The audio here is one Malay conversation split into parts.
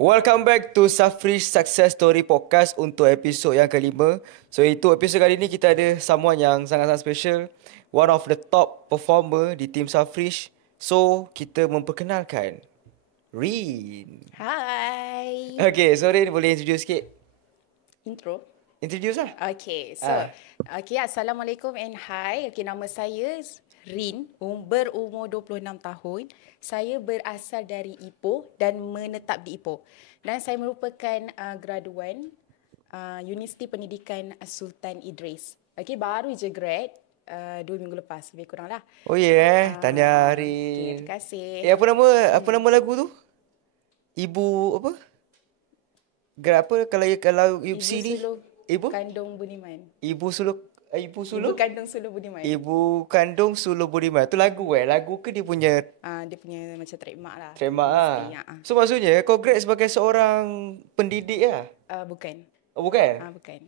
Welcome back to Safri's Success Story Podcast untuk episod yang kelima. So itu episod kali ni kita ada someone yang sangat-sangat special, one of the top performer di tim Safrish. So kita memperkenalkan Rin. Hai. Okay, so Rin boleh introduce sikit? Intro. Introduce lah. Okay, so Assalamualaikum and hi. Okay, nama saya Rin, berumur 26 tahun. Saya berasal dari Ipoh dan menetap di Ipoh. Dan saya merupakan graduan Universiti Pendidikan Sultan Idris. Okay, baru je grad 2 minggu lepas, lebih kurang lah. Oh yeah, tahniah Rin. Okay, terima kasih. Apa nama lagu tu? Ibu apa? Apa kalau UPC ni? Ibu Kandung Budiman. Ibu Kandung Suluh Budiman. Ibu Kandung Suluh Budiman. Tu lagu Lagu ke dia punya? Dia punya macam trademark lah. Trademark lah. So maksudnya kau grad sebagai seorang pendidik lah? Bukan. Oh bukan? Bukan.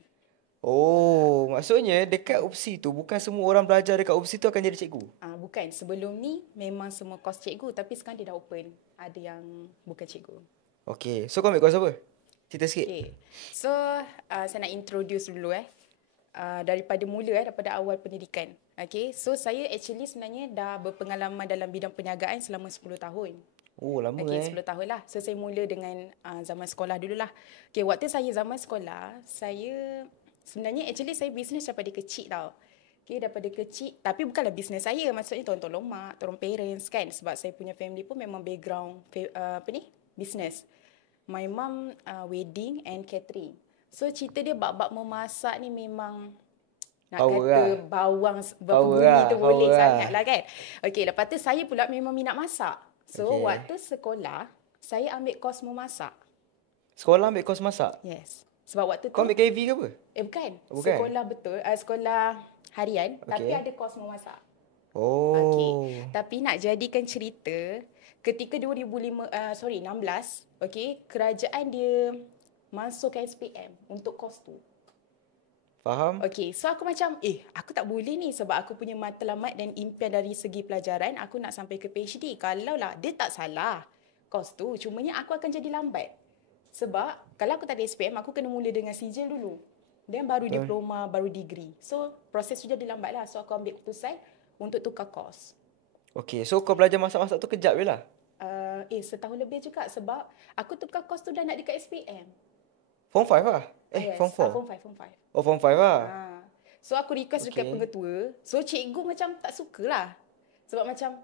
Oh, maksudnya dekat UPSI tu bukan semua orang belajar dekat UPSI tu akan jadi cikgu? Bukan. Sebelum ni memang semua kos cikgu, tapi sekarang dia dah open. Ada yang bukan cikgu. Okay. So kau ambil kos apa? Cerita sikit. Okay. So saya nak introduce dulu daripada mula daripada awal pendidikan. Okay. So saya actually sebenarnya dah berpengalaman dalam bidang perniagaan selama 10 tahun. Oh, lama 10 tahun lah. So saya mula dengan zaman sekolah dululah. Okay, waktu saya zaman sekolah, saya sebenarnya actually saya bisnes daripada kecil tau. Okay, daripada kecil. Tapi bukanlah bisnes saya. Maksudnya tolong mak, tolong parents kan. Sebab saya punya family pun memang background bisnes. My mom wedding and catering. So cerita dia bab-bab memasak ni memang nak power kata lah. bawang berbunyi tu boleh sangat lah kan. Okay, lepas tu saya pula memang minat masak. So waktu sekolah, saya ambil kos memasak. Sekolah ambil kos masak? Yes. Sebab waktu tu kau ambil KV ke apa? Bukan. Bukan. Sekolah betul, sekolah harian tapi ada kos memasak. Oh. Okay. Tapi nak jadikan cerita, ketika 16, okay, kerajaan dia masuk ke SPM untuk kos tu. Faham? Okay, so aku macam, aku tak boleh ni sebab aku punya matlamat dan impian dari segi pelajaran, aku nak sampai ke PhD. Kalau lah, dia tak salah kos tu, cumanya aku akan jadi lambat. Sebab kalau aku tak ada SPM, aku kena mula dengan sijil dulu. Dan baru diploma, baru degree. So, proses tu jadi lambat lah. So, aku ambil keputusan untuk tukar kos. Okay, so kau belajar masak-masak tu kejap je lah? Setahun lebih juga sebab aku tukar kos tu dah nak dekat SPM. Form 5 lah? Yes. Form 4? Form 5. Oh, Form 5 lah? So, aku request dekat pengetua. So, cikgu macam tak suka lah. Sebab macam,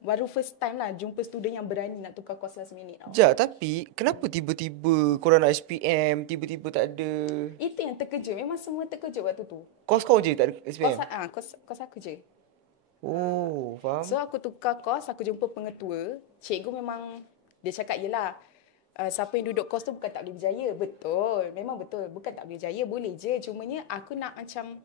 baru first time lah jumpa student yang berani nak tukar kos last minute. Sekejap, tapi kenapa tiba-tiba korang nak SPM, tiba-tiba tak ada? Itu yang terkejut. Memang semua terkejut waktu tu. Kos kau je tak ada SPM? Kos aku je. Oh, faham. So, aku tukar kos, aku jumpa pengetua. Cikgu memang, dia cakap, yelah, siapa yang duduk kos tu bukan tak boleh berjaya. Betul. Memang betul. Bukan tak boleh berjaya. Boleh je. Cumanya aku nak macam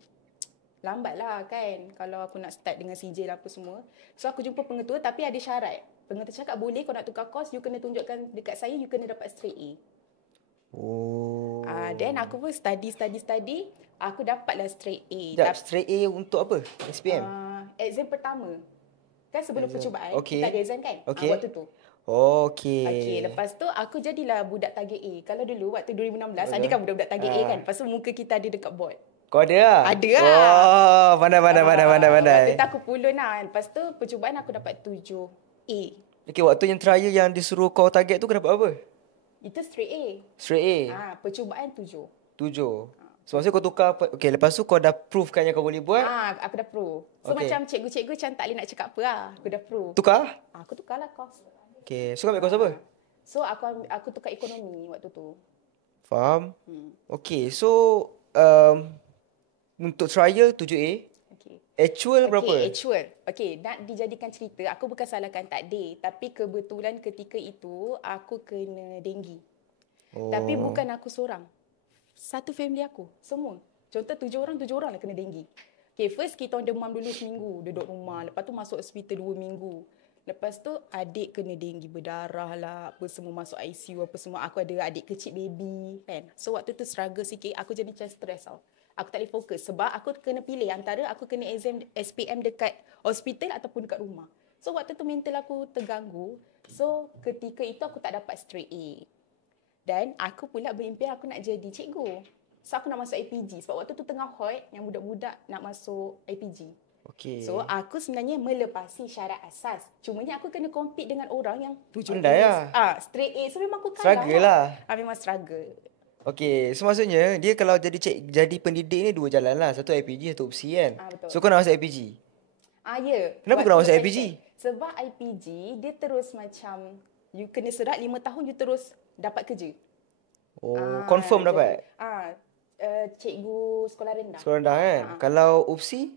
lambat lah kan. Kalau aku nak start dengan sijil apa semua. So aku jumpa pengetua tapi ada syarat. Pengetua cakap boleh kau nak tukar kos. You kena tunjukkan dekat saya. You kena dapat straight A. Oh. Then aku pun study. Aku dapatlah straight A. Straight A untuk apa? SPM? Exam pertama. Kan sebelum percubaan. Kita ada exam kan? Waktu tu. Okay. Lepas tu aku jadilah budak target A. Kalau dulu waktu 2016 ada kan budak-budak target A kan. Lepas tu muka kita ada dekat board. Kau ada lah? Ada lah. Oh, pandai. Waktu tu aku pulun lah. Lepas tu percubaan aku dapat 7A. Okay, waktu yang trial yang disuruh kau target tu kau dapat apa? Itu straight A. Straight A? Percubaan 7. So maksudnya kau tukar, okay, lepas tu kau dah prove kan yang kau boleh buat? Aku dah prove. So macam cikgu-cikgu macam tak boleh nak cakap apa lah. Aku dah prove. Tukar? Aku tukar lah kos. Okay, so kau ambil kos apa? So aku tukar ekonomi waktu tu. Faham? Okay, so untuk trial 7A. Okay. Actual berapa? Actual. Okay, nak dijadikan cerita, aku bukan salahkan takdir. Tapi kebetulan ketika itu, aku kena denggi. Tapi bukan aku seorang. Satu family aku, semua. Contoh 7 orang lah kena denggi. Okay, first kita demam dulu seminggu, duduk rumah. Lepas tu masuk hospital 2 minggu. Lepas tu adik kena denggi berdarah lah, apa semua masuk ICU apa semua. Aku ada adik kecil baby kan. So waktu tu struggle sikit, aku jadi macam stress tau. Aku tak boleh fokus sebab aku kena pilih antara aku kena exam SPM dekat hospital ataupun dekat rumah. So waktu tu mental aku terganggu. So ketika itu aku tak dapat straight A. Dan aku pula berimpian aku nak jadi cikgu. So aku nak masuk APG sebab waktu tu tengah hot yang budak-budak nak masuk APG. Okey. So aku sebenarnya melepasi syarat asas. Cumanya aku kena compete dengan orang yang Pandai lah. straight A. So memang aku kalah. Struggle lah. Memang struggle. Okey, so maksudnya dia kalau jadi pendidik ni dua jalan lah. Satu IPG, satu UPSI kan. Betul. So kau nak masuk IPG? Ya. Kenapa kau nak masuk IPG? Sebab IPG dia terus macam you kena serat 5 tahun you terus dapat kerja. Confirm dapat? Cikgu sekolah rendah. Sekolah rendah kan? Kalau UPSI?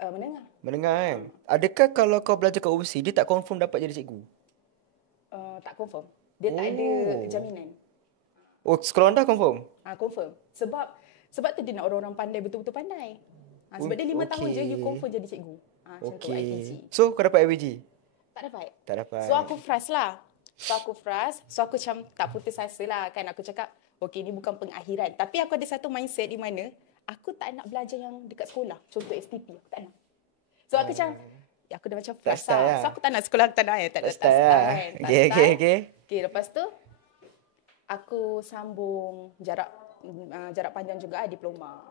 Menengah. Menengah kan? Adakah kalau kau belajar kat UPSI, dia tak confirm dapat jadi cikgu? Tak confirm. Dia tak ada jaminan. Sekolah rendah confirm? Confirm. Sebab tu dia nak orang-orang pandai, betul-betul pandai. Sebab dia 5 tahun je, you confirm jadi cikgu. Macam tu IPG. So kau dapat IPG? Tak dapat. Tak dapat. So aku frust lah. So aku macam tak putus asa lah kan. Aku cakap, okay ni bukan pengakhiran. Tapi aku ada satu mindset di mana aku tak nak belajar yang dekat sekolah. Contoh STP, aku tak nak. So aku macam, aku dah macam frust lah. So aku tak nak sekolah, aku tak nak. Tak start. Okay, lepas tu, aku sambung jarak panjang juga diploma.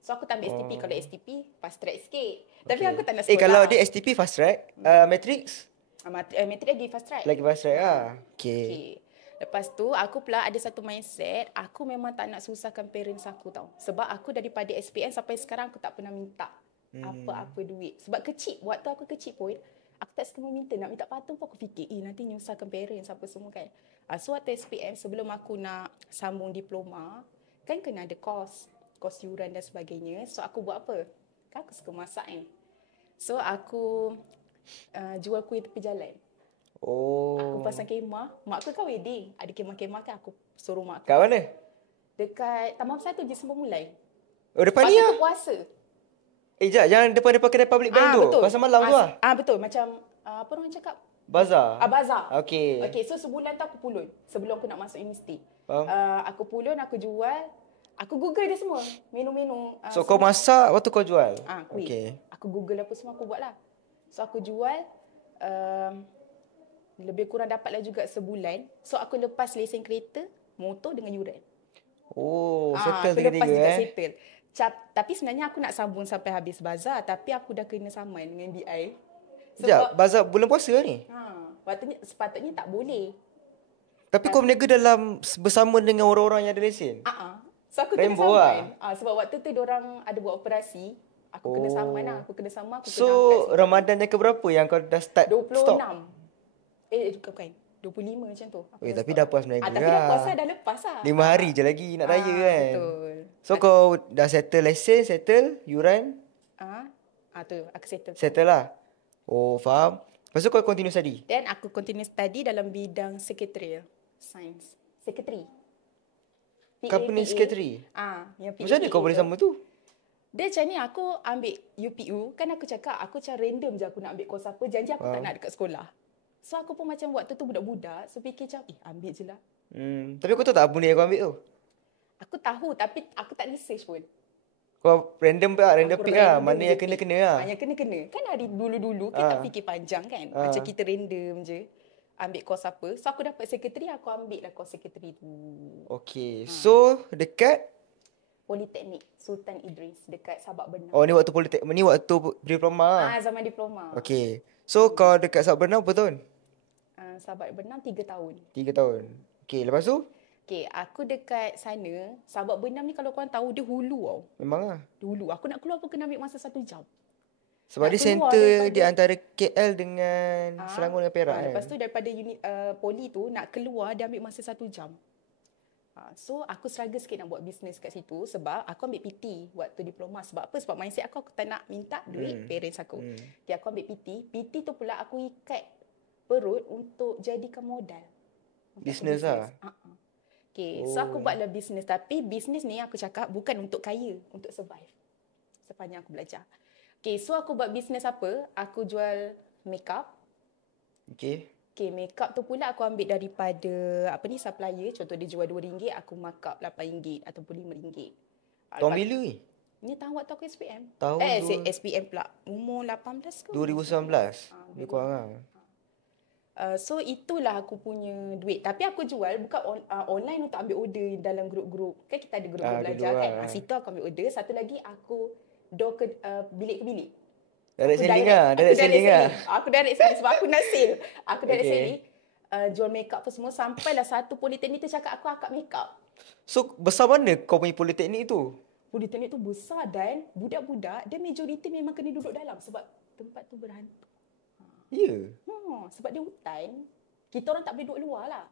So aku tak ambil STP. Kalau STP, fast track sikit. Tapi aku tak nak sekolah. Kalau dia STP fast track, matrix? Matrix lagi fast track. Lagi fast track lah. Okay. Lepas tu, aku pula ada satu mindset, aku memang tak nak susahkan parents aku tau. Sebab aku daripada SPM sampai sekarang, aku tak pernah minta apa-apa duit. Sebab kecil, waktu aku kecil pun, aku tak suka meminta. Nak minta patung pun aku fikir, nanti nyusahkan parents apa semua kan. So waktu SPM, sebelum aku nak sambung diploma, kan kena ada kos yuran dan sebagainya. So aku buat apa? Kan aku suka masak kan. So aku jual kuih tepi jalan. Aku pasang kemah. Mak aku kan wedding. Ada kemah-kemah kan aku suruh mak aku. Kat mana? Dekat Taman Bersatu je Sembang Mulai. Depan ni lah? Puasa. Jap, yang depan kedai public bank tu? Betul. Pasar malam tu lah? Betul. Macam, apa orang cakap? Bazar? Bazar. Okay, so sebulan tu aku pulun. Sebelum aku nak masuk universiti. Aku pulun, aku jual. Aku google dia semua. Menu-menu. So kau masak waktu kau jual? Kuih. Okay. Aku google apa semua aku buat lah. So aku jual. Lebih kurang dapatlah juga sebulan. So aku lepas lesen kereta, motor dengan yuran. Settle aku lepas juga settle. Tapi sebenarnya aku nak sambung sampai habis bazar. Tapi aku dah kena saman dengan BI. Sekejap, bazar bulan puasa ni? Sepatutnya tak boleh. Tapi kau berniaga dalam bersama dengan orang-orang yang ada lesen? So aku kena saman. Sebab waktu tu diorang ada buat operasi. Aku kena saman lah. Aku kena saman. So Ramadan yang keberapa yang kau dah start 26. stop? Bukan. 25 macam tu. Tapi dah puas berniaga Tapi dah puas lah. Dah lepas lah. 5 hari je lagi nak raya kan? Betul. So kau dah settle lesen, settle yuran? Tu aku settle. Settle lah. Faham. Lepas tu kau continue study? Dan aku continue study dalam bidang secretarial science. Secretary. Company secretary? Yang PAA. Macam mana kau boleh sama tu? Dia macam ni, aku ambil UPU. Kan aku cakap, aku macam random je aku nak ambil course apa. Janji aku tak nak dekat sekolah. So aku pun macam waktu tu budak-budak. So fikir macam, ambil je lah. Tapi kau tahu tak apa ni yang kau ambil tu? Aku tahu tapi aku tak research pun. Kau random pick lah. Mana yang kena-kena lah. Yang kena-kena. Kan hari dulu-dulu kita fikir panjang kan. Macam kita random je. Ambil course apa. So aku dapat secretary, aku ambil lah course secretary tu. Okay. So dekat? Politeknik Sultan Idris. Dekat Sabak Benam. Ni waktu politeknik. Ni waktu diploma? Zaman diploma. Okay. So kau dekat Sabak Benam berapa tahun? Sabak Benam 3 tahun. 3 tahun. Okay, lepas tu? Okay, aku dekat sana, Sabak Benam ni kalau korang tahu, dia hulu tau. Memang lah. Hulu. Aku nak keluar pun kena ambil masa 1 jam. Sebab dia center di antara KL dengan Selangor dengan Perak kan? Lepas tu daripada unit poli tu, nak keluar dia ambil masa 1 jam. So, aku struggle sikit nak buat bisnes kat situ sebab aku ambil PT waktu diploma. Sebab apa? Sebab mindset aku tak nak minta duit parents aku. Okay, aku ambil PT. PT tu pula aku ikat perut untuk jadikan modal. Bisnes lah? Okay, so aku buatlah bisnes. Tapi bisnes ni aku cakap bukan untuk kaya, untuk survive. Sepanjang aku belajar. Okay, so aku buat bisnes apa? Aku jual makeup. Okay, makeup tu pula aku ambil daripada supplier. Contoh dia jual RM2, aku markup RM8 ataupun RM5. tahun bila ni? Ni tahun waktu aku SPM. Tahun SPM pula. Umur 18 ke? 2019. Lebih kurang lah. So itulah aku punya duit. Tapi aku jual bukan online untuk ambil order dalam grup-grup. Kan kita ada grup-grup belajar kedua. kan. Situ aku ambil order. Satu lagi aku door ke bilik ke bilik. Direct Aku selling direct, lah. aku Direct direct selling lah. selling. Aku direct selling sebab aku nak sale. Aku direct Okay. selling. Jual makeup apa semua. Sampailah satu politeknik tu cakap aku akak makeup. So besar mana kau punya politeknik tu? Politeknik tu besar dan budak-budak dia majoriti memang kena duduk dalam sebab tempat tu berhantu. Ya. Sebab dia hutan, kita orang tak boleh duduk luar lah.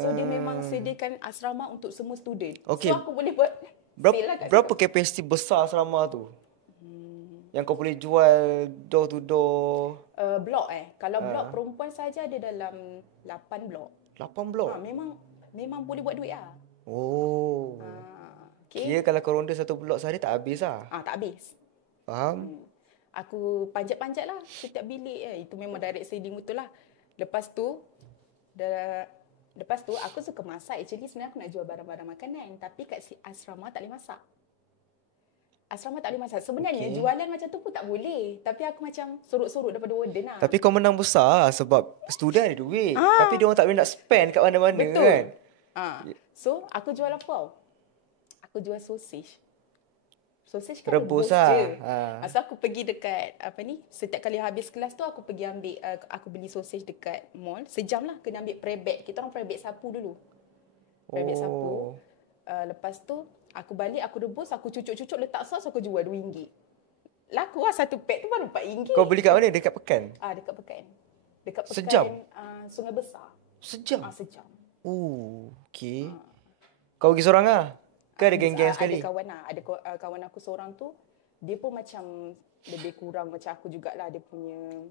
So dia memang sediakan asrama untuk semua student. Okay. So aku boleh buat Berapa, sale lah kat berapa kapasiti besar asrama tu? Yang kau boleh jual door to door? blok Kalau blok perempuan saja ada dalam 8 blok. 8 blok? Memang boleh buat duit lah. Oh. Okay. Kira kalau kau ronda satu blok sehari tak habis lah. Tak habis. Faham? Aku panjat-panjat lah setiap bilik. Itu memang direct selling betul lah. Lepas tu aku suka masak. Actually sebenarnya aku nak jual barang-barang makanan. Tapi kat asrama tak boleh masak. Asrama tak boleh masak. Sebenarnya jualan macam tu pun tak boleh. Tapi aku macam sorok-sorok daripada warden lah. Tapi kau menang besar sebab student ada duit. Tapi dia orang tak boleh nak spend kat mana-mana. Betul. Kan? So aku jual apa? Aku jual sausage. Sausage kan Rebus rebus lah. je. So aku pergi dekat setiap kali habis kelas tu aku pergi ambil aku beli sausage dekat mall. Sejam lah kena ambil pre-bag. Kita orang pre-bag sapu dulu. Pre-bag sapu. Lepas tu aku balik, aku rebus, aku cucuk-cucuk letak sos, aku jual RM2. Laku lah satu pack tu baru RM4. Kau beli kat mana? Dekat Pekan? Dekat Pekan. Dekat Pekan. Sejam? Sungai Besar. Sejam? Sejam. Okay. Kau pergi seorang lah? Ke ada geng-geng sekali? Ada kawan lah. Ada kawan aku seorang tu, dia pun macam lebih kurang macam aku jugalah. Dia punya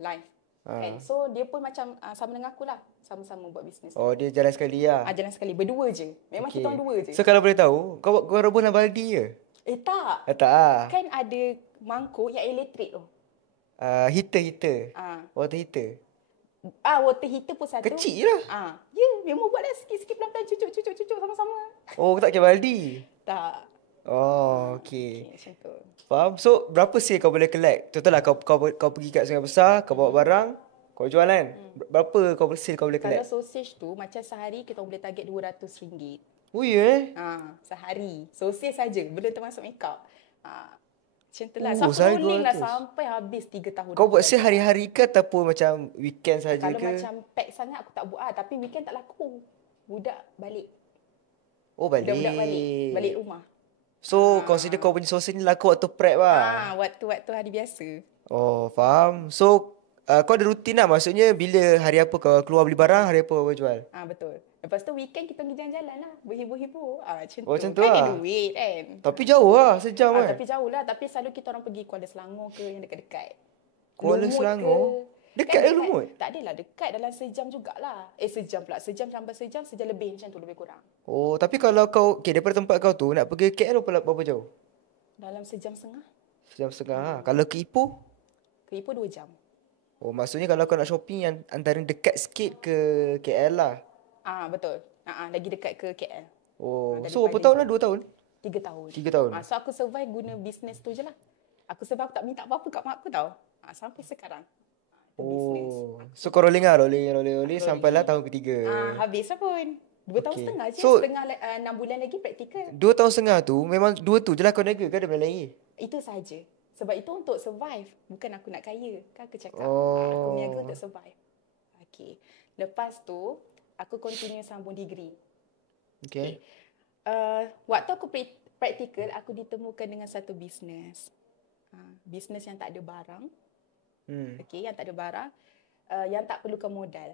life. Kan? So dia pun macam sama dengan aku lah. Sama-sama buat bisnes. Oh, dia jalan sekali lah? Jalan sekali. Berdua je. Memang kita orang dua je. So kalau boleh tahu, kau rebus dalam baldi je? Tak. Tak lah. Kan ada mangkuk yang elektrik tu. Heater. Water heater. Water heater pun satu. Kecil je lah. Ya, memang buat dah sikit-sikit pelan-pelan cucuk sama-sama. Oh, kau tak pakai baldi? Tak. Oh, okay. Macam tu. Faham? So, berapa sale kau boleh collect? Contohlah kau pergi kat Sungai Besar, kau bawa barang, kau jual kan? Berapa sale kau boleh collect? Kalau sausage tu, macam sehari kita boleh target RM200. Oh, ya? Sehari. Sausage saja. Belum termasuk makeup. Macam tu lah. So, aku sehari rolling lah 200. sampai habis 3 tahun. Kau buat sale hari-hari ke ataupun macam weekend saja Kalau ke? macam pack sangat, aku tak buat. Tapi weekend tak laku. Budak balik. Oh, balik. Budak-budak balik. Balik rumah. So, consider kau punya sausage ni laku waktu prep lah? Waktu-waktu hari biasa. Oh, faham. So, kau ada rutin lah. Maksudnya bila hari apa kau keluar beli barang, hari apa kau jual? Betul. Lepas tu weekend kita pergi jalan-jalan lah. Berhibur-hibur. Macam tu. Macam tu kan lah. ada duit kan. Tapi jauh lah, sejam kan? Tapi jauh lah. Tapi selalu kita orang pergi Kuala Selangor ke yang dekat-dekat. Kuala Lumut Selangor? Ke. Dekat ke Lumut? Tak adalah. Dekat dalam sejam jugalah. Sejam pula. Sejam sampai sejam lebih macam tu. Lebih kurang. Oh, tapi kalau kau, daripada tempat kau tu, nak pergi KL berapa jauh? Dalam sejam setengah. Sejam setengah. Kalau ke Ipoh? Ke Ipoh 2 jam. Oh, maksudnya kalau kau nak shopping yang antara dekat sikit ke KL lah. Betul. Lagi dekat ke KL. Oh, so berapa tahun lah? 2 tahun? 3 tahun. 3 tahun. So aku survive guna bisnes tu je lah. Aku survive, aku tak minta apa-apa kat mak aku tau. Sampai sekarang. Bisnes. So kau rolling sampailah tahun ketiga. Habis lah pun. 2 tahun setengah je. So, 6 bulan lagi praktikal. 2 tahun setengah tu, memang 2 tu je lah kau niaga ke ada benda lagi? Itu saja. Sebab itu untuk survive. Bukan aku nak kaya. Kan aku cakap. Aku niaga untuk survive. Okay. Lepas tu, aku continue sambung degree. Okay. Waktu aku praktikal, aku ditemukan dengan satu bisnes. Bisnes yang tak ada barang. Okay, yang tak ada barang. Yang tak perlukan modal.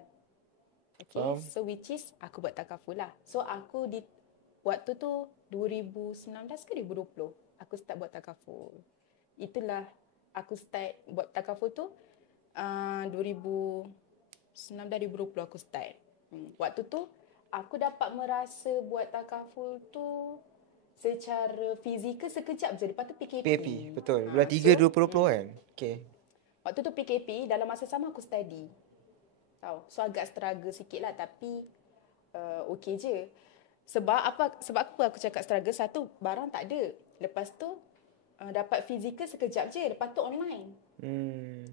Okay, so which is aku buat takaful lah. So aku waktu tu 2019 ke 2020 aku start buat takaful. Itulah aku start buat takaful tu 2019-2020 aku start. Waktu tu aku dapat merasa buat takaful tu secara fizikal sekejap je. Lepas tu PKP. Betul. Bulan 3 2020 kan? Okay. Waktu tu PKP, dalam masa sama aku study. Tahu. So agak struggle sikit lah tapi okey je. Sebab apa aku cakap struggle? Satu, barang tak ada. Lepas tu dapat fizikal sekejap je. Lepas tu online.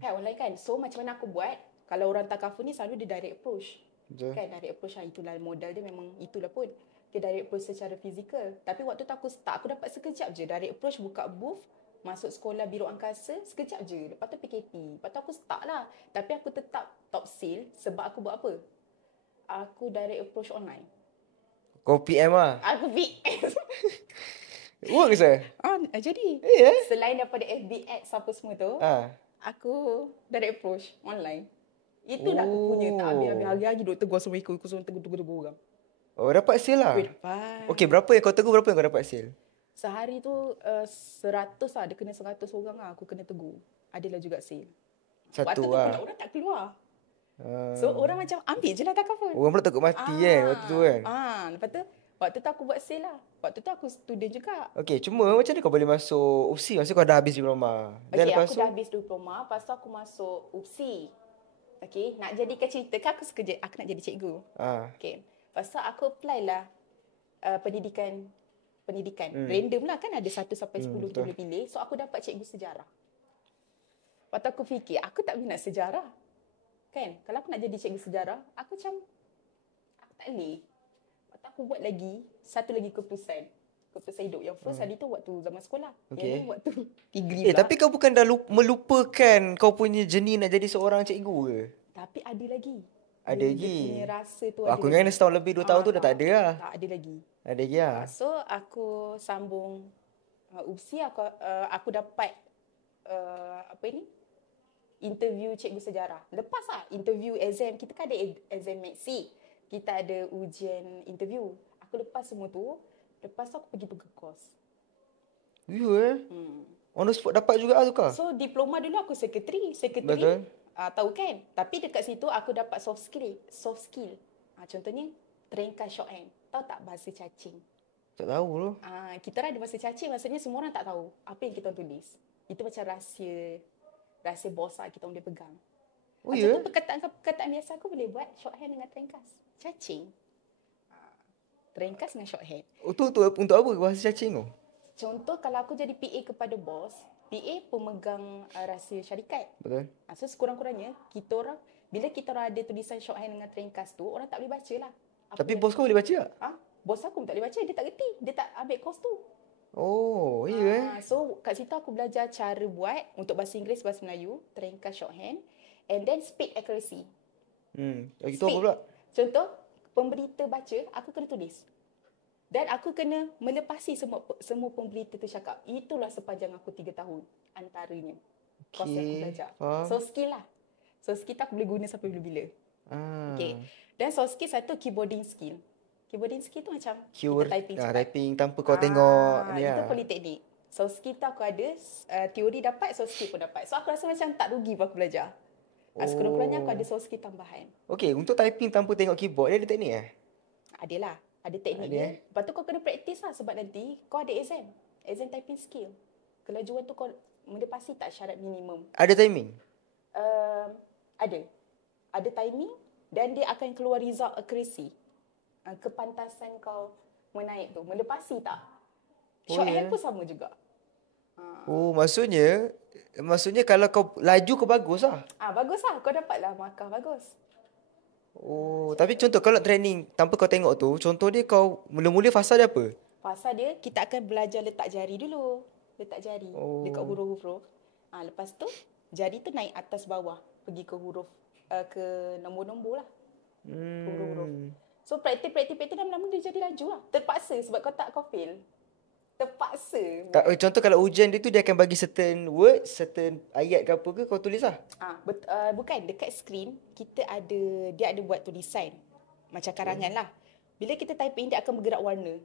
Online kan. So macam mana aku buat? Kalau orang takaful ni selalu dia direct approach. Betul. Kan direct approach itulah modal dia, memang itulah pun. Dia direct approach secara fizikal. Tapi waktu tu aku start, aku dapat sekejap je. Direct approach, buka booth, masuk sekolah Biro Angkasa, sekejap je. Lepas tu PKP. Lepas tu aku start lah. Tapi aku tetap top sale sebab aku buat apa? Aku direct approach online. Kau PM lah. Aku BS. Work ke? Jadi, selain daripada FB Ads apa semua tu, aku direct approach online. Itulah aku punya. Tak habis-habis hari-hari duk tegur semua ikut semua tegur orang. Oh, dapat sale lah. Dapat. Okay, berapa yang kau tegur, berapa yang kau dapat sale? Sehari tu 100 lah. Dia kena 100 orang lah aku kena tegur. Adalah juga sale. Satu waktu lah. tu orang tak keluar. So orang macam ambil je lah takaful. Orang pula takut mati kan waktu tu kan. Lepas tu waktu tu aku buat sale lah. Waktu tu aku student juga. Okay, cuma macam mana kau boleh masuk UPSI? Maksudnya kau dah habis diploma. Okay, aku dah habis diploma. Lepas tu aku masuk UPSI. Okay, nak jadikan cerita kan aku sekejap aku nak jadi cikgu. Okay. Lepas tu aku apply lah pendidikan. Random lah kan, ada 1 sampai 10 tu boleh pilih. So aku dapat cikgu sejarah. Lepas tu aku fikir, aku tak minat sejarah. Kan? Kalau aku nak jadi cikgu sejarah, aku macam aku tak boleh. Lepas tu aku buat lagi satu lagi keputusan hidup. Yang first hari tu waktu zaman sekolah. Okay. Yang ni waktu degree tapi kau bukan dah melupakan kau punya jenis nak jadi seorang cikgu ke? Tapi ada lagi. Ada dia lagi. Punya rasa tu aku ada. ingat setahun lebih 2 tahun tu dah tak ada lah. Tak ada lagi. Ada lagi lah. So aku sambung UPSI, aku dapat interview cikgu sejarah. Lepas lah interview exam, kita kan ada exam maksi. Kita ada ujian interview. Aku lepas semua tu, lepas tu aku pergi tukar course. On the spot dapat juga tu kah? So diploma dulu aku secretary. Betul. Tahu kan? Tapi dekat situ aku dapat soft skill. Contohnya ringkas shorthand. Tahu tak bahasa cacing? Tak tahu tu. Kita orang ada bahasa cacing, maksudnya semua orang tak tahu apa yang kita tulis. Itu macam rahsia bos lah kita boleh pegang. Macam tu perkataan biasa aku boleh buat shorthand dengan ringkas. Cacing. Ringkas dengan shorthand. Untuk apa bahasa cacing tu? Contoh kalau aku jadi PA kepada bos, PA pemegang rahsia syarikat. Betul. So sekurang-kurangnya kita orang, bila kita orang ada tulisan shorthand dengan ringkas tu, orang tak boleh baca lah. Tapi bos kau boleh baca tak? Bos aku tak boleh baca, dia tak reti. Dia tak ambil course tu. Oh, So kat situ aku belajar cara buat untuk bahasa Inggeris, bahasa Melayu, ringkas shorthand, and then speed accuracy. Itu apa pula? Contoh, pemberita baca, aku kena tulis. Dan aku kena melepasi semua pemberita tu cakap. Itulah sepanjang aku 3 tahun antaranya. Course yang aku belajar. So skill lah. So skill tu aku boleh guna sampai bila-bila. Okay. Dan soft skill satu, keyboarding skill. Keyboarding skill tu macam kita typing cepat. Typing tanpa kau tengok ni itu politeknik. Soft skill tu aku ada, teori dapat, soft skill pun dapat. So aku rasa macam tak rugi pun aku belajar. Sekurang-kurangnya aku ada soft skill tambahan. Okay, untuk typing tanpa tengok keyboard, dia ada teknik Adalah. Ada teknik dia. Lepas tu kau kena praktis lah sebab nanti kau ada exam. Exam typing skill. Kelajuan tu kau melepasi tak syarat minimum. Ada timing? Ada. Ada timing dan dia akan keluar result accuracy. Kepantasan kau menaik tu. Melepasi tak? Shorthand pun sama juga. Maksudnya kalau kau laju kau bagus lah. Bagus lah. Kau dapatlah markah bagus. Tapi contoh kalau training tanpa kau tengok tu, contoh dia kau mula-mula fasa dia apa? Fasa dia, kita akan belajar letak jari dulu. Letak jari dekat huruf-huruf. Lepas tu, jari tu naik atas bawah. Pergi ke huruf, ke nombor-nombor lah. Huruf-huruf. So, praktik lama-lama dia jadi laju lah. Terpaksa sebab kau fail. Terpaksa. Contoh kalau ujian dia tu, dia akan bagi certain word, certain ayat ke apa ke, kau tulis lah? Bukan, dekat skrin, dia ada buat tulisan. Macam karangan lah. Bila kita typing, dia akan bergerak warna.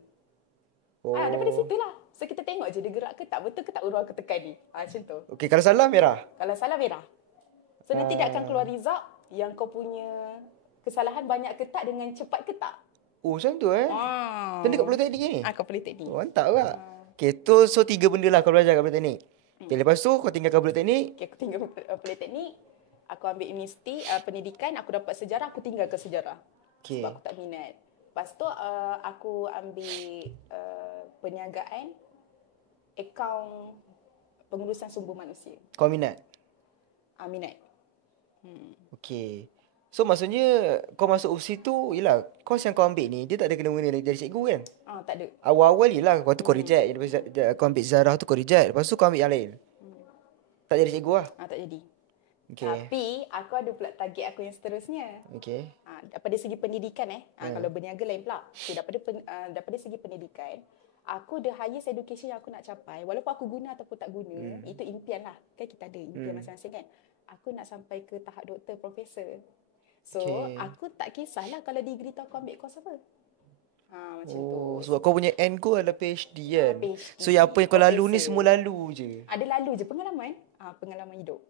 Daripada situ lah. So, kita tengok je dia gerak ke tak, betul ke tak huruf aku tekan ni. Macam tu. Okay, kalau salah merah? Kalau salah merah. So, nanti dia akan keluar result yang kau punya kesalahan banyak ke tak dengan cepat ke tak. Macam tu Dan dekat politeknik ni? Kat politeknik. Mantap tak? Okay, so 3 benda lah kau belajar kat politeknik. Okay, lepas tu kau tinggalkan politeknik. Okay, aku tinggal politeknik. Aku ambil universiti pendidikan, aku dapat sejarah, aku tinggalkan sejarah. Okay. Sebab aku tak minat. Lepas tu aku ambil perniagaan, akaun pengurusan sumber manusia. Kau minat? Minat. Okay. So maksudnya kau masuk UPSI tu, yelah, course yang kau ambil ni, dia tak ada kena-mengena dari cikgu kan? Tak ada. Awal-awal yelah, waktu kau reject. Lepas kau ambil Zarah tu kau reject. Lepas tu kau ambil yang lain. Tak jadi cikgu lah. Tak jadi. Okay. Tapi aku ada pula target aku yang seterusnya. Okay. Daripada segi pendidikan kalau berniaga lain pula. Okay, daripada segi pendidikan, aku the highest education yang aku nak capai, walaupun aku guna ataupun tak guna, itu impian lah. Kan kita ada impian masing-masing kan. Aku nak sampai ke tahap doktor, profesor. So, aku tak kisahlah kalau degree tu aku ambil course apa. Macam tu. Sebab kau punya end goal adalah PhD kan? PhD. So yang apa yang kau lalu ni semua lalu je? Ada lalu je pengalaman. Pengalaman hidup.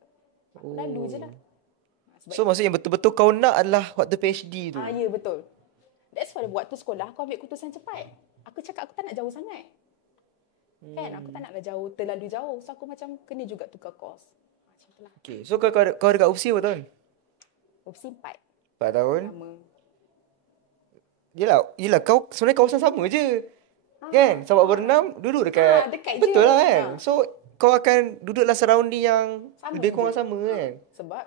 Aku lalu je lah. So maksudnya yang betul-betul kau nak adalah waktu PhD tu? Ya, betul. That's why waktu sekolah aku ambil keputusan cepat. Aku cakap aku tak nak jauh sangat. Kan, aku tak naklah jauh, terlalu jauh. So aku macam kena juga tukar course. Macam tu lah. Okay, so kau dekat UPSI berapa tahun? UPSI 4. 4 tahun? Lama. Yelah kau sebenarnya kawasan sama je. Kan? Sabak Bernam duduk dekat. Dekat betul je. lah kan? So kau akan duduklah surrounding yang Sama lebih kurang je. sama kan? Sebab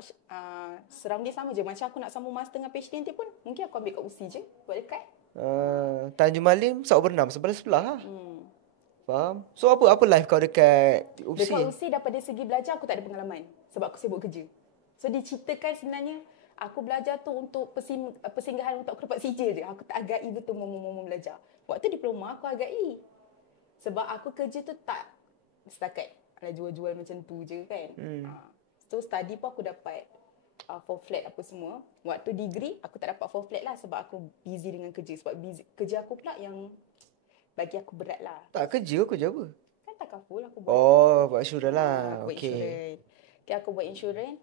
surrounding sama je. Macam aku nak sambung master dengan PhD nanti pun, mungkin aku ambil kat UPSI je. Buat dekat. Tanjung Malim, Sabak Bernam, sebelah-sebelah lah. Faham? So apa life kau dekat UPSI? Dekat UPSI daripada segi belajar aku tak ada pengalaman. Sebab aku sibuk kerja. So diceritakan sebenarnya, aku belajar tu untuk persinggahan untuk aku dapat sijil je. Aku tak agai betul momen-momen belajar. Waktu diploma aku agai. Sebab aku kerja tu tak setakat ada jual-jual macam tu je kan. So study pun aku dapat 4 flat apa semua. Waktu degree aku tak dapat 4 flat lah sebab aku busy dengan kerja. Sebab kerja aku pula yang bagi aku berat lah. Tak kerja apa? Kan takaful aku buat. Buat insurans lah. Aku buat insurans. Okay, aku buat insurans.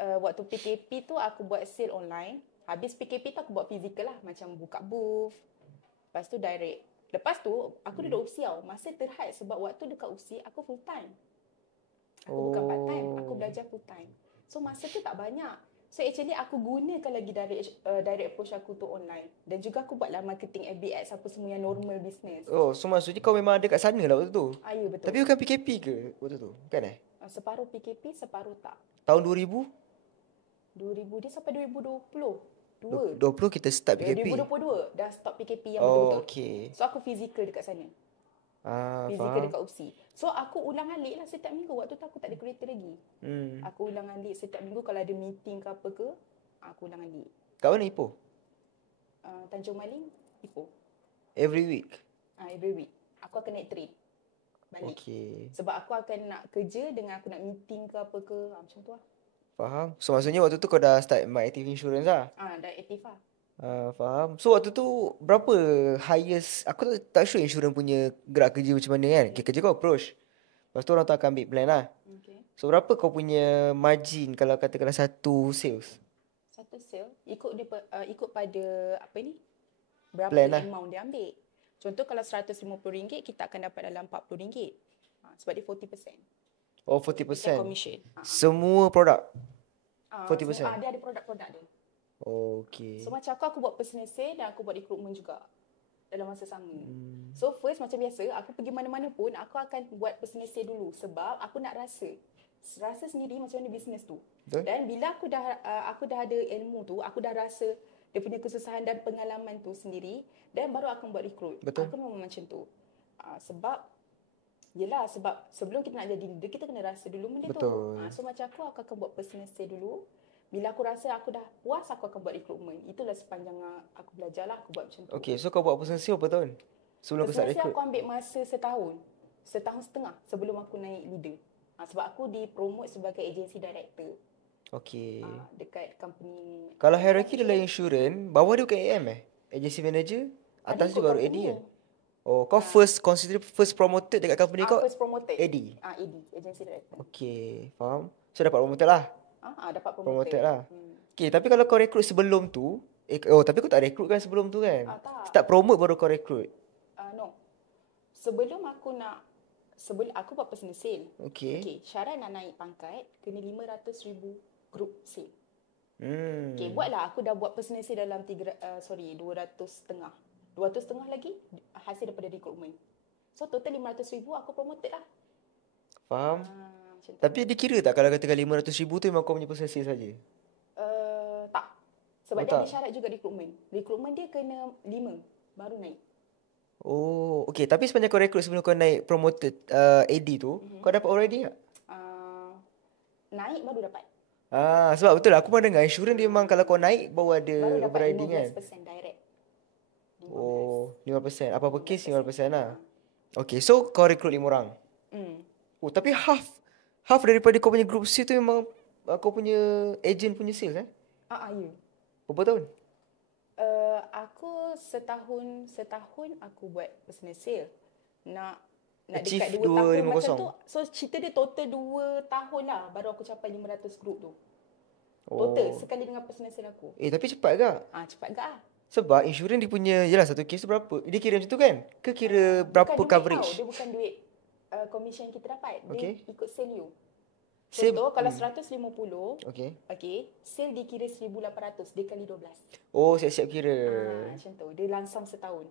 Waktu PKP tu aku buat sale online. Habis PKP tu aku buat fizikal lah. Macam buka booth. Lepas tu direct. Lepas tu aku duduk UPSI tau. Masa terhad sebab waktu dekat UPSI aku full time. Aku bukan part time. Aku belajar full time. So masa tu tak banyak. So actually aku gunakan lagi direct approach aku tu online. Dan juga aku buatlah marketing FB ads apa semua yang normal business. So maksudnya kau memang ada kat sana lah waktu tu? Ya betul. Tapi bukan PKP ke waktu tu? Kan Separuh PKP, separuh tak. Tahun 2000? 2000 dia sampai 2020. 20 kita start PKP. 2022 dah stop PKP yang betul-betul. Okay. So aku fizikal dekat sana. Fizikal dekat UPSI. So aku ulang alik lah setiap minggu. Waktu tu aku tak ada kereta lagi. Aku ulang alik setiap minggu kalau ada meeting ke apa ke, aku ulang alik. Kat mana Ipoh? Tanjung Malim, Ipoh. Every week? Every week. Aku akan naik train balik. Okay. Sebab aku akan nak kerja dengan aku nak meeting ke apa ke, macam tu lah. Faham. So maksudnya waktu tu kau dah start MyActive Insurance lah? Dah aktif lah. Faham. So waktu tu berapa highest, aku tak sure insurance punya gerak kerja macam mana kan. Kerja kau approach. Lepas tu orang tu akan ambil plan lah. Okay. So berapa kau punya margin kalau katakanlah satu sales? Satu sale ikut pada apa ni? Berapa Plan lah. amount dia ambil. Contoh kalau RM150 kita akan dapat dalam RM40. Sebab dia 40%. Oh 40%. Commission. Semua produk? 40%? Dia ada produk-produk dia. Okay. So macam aku buat personal sale dan aku buat recruitment juga dalam masa sama. So first macam biasa, aku pergi mana-mana pun aku akan buat personal sale dulu sebab aku nak rasa sendiri macam mana bisnes tu. Betul? Dan bila aku dah ada ilmu tu, aku dah rasa dia punya kesusahan dan pengalaman tu sendiri dan baru aku buat recruit. Betul. Aku memang macam tu. Sebab sebelum kita nak jadi leader, kita kena rasa dulu benda tu. So macam aku akan buat personal sale dulu. Bila aku rasa aku dah puas, aku akan buat recruitment. Itulah sepanjang aku belajar lah, aku buat macam tu. Okay, so kau buat personal sale berapa tahun? Sebelum kau start recruit? Aku ambil masa setahun. Setahun setengah sebelum aku naik leader. Sebab aku dipromote sebagai agency director. Okay. Dekat company. Kalau hierarchy dalam insurans, bawah dia bukan AM Agency manager? Atas juga baru AD kan? Kau first promoted dekat company kau? First promoted. AD? AD, agency director. Okay, faham. So dapat promoted lah? Dapat promoted lah. Okay, tapi kalau kau rekrut sebelum tu, tapi kau tak rekrut kan sebelum tu kan? Tak. Start promote baru kau rekrut? No. Sebelum aku buat personal sale. Okay. Syarat nak naik pangkat, kena 500,000 group sale. Okay, buatlah. Aku dah buat personal sale dalam 200.5. 200.5 lagi hasil daripada recruitment. So total 500,000 aku promoted lah. Faham. macam tu. Tapi dia kira tak kalau katakan 500,000 tu memang kau punya personal sales saja? Tak. Sebab Oh, dia tak? ada syarat juga rekrutmen. Rekrutmen dia kena 5 baru naik. Oh, okay. Tapi sepanjang kau rekrut sebelum kau naik promoted AD tu, kau dapat already tak? Naik baru dapat. Sebab betul lah, aku pernah dengar insurans dia memang kalau kau naik baru ada Baru dapat overriding kan? 15% direct. 15. Oh, 5%. Apa-apa case 5% lah. Okay, so kau rekrut 5 orang. Oh, tapi half daripada kau punya group C tu memang kau punya agent punya sales Ya. Berapa tahun? Aku setahun aku buat personal sale. Nak Achieve dekat 2 tahun 250. macam tu. So cerita dia total 2 tahun lah baru aku capai 500 group tu. Total sekali dengan personal sale aku. Tapi cepat ke? Cepat gak ah. Sebab insurans dia punya, yelah satu case tu berapa? Dia kira macam tu kan? Ke kira berapa bukan coverage? Duit tau. Dia bukan duit commission yang kita dapat. Dia ikut sale you. Sale- Contoh kalau 150, Okay. sale dikira 1,800 dia kali 12. Oh, siap-siap kira. Macam tu. Dia langsam setahun.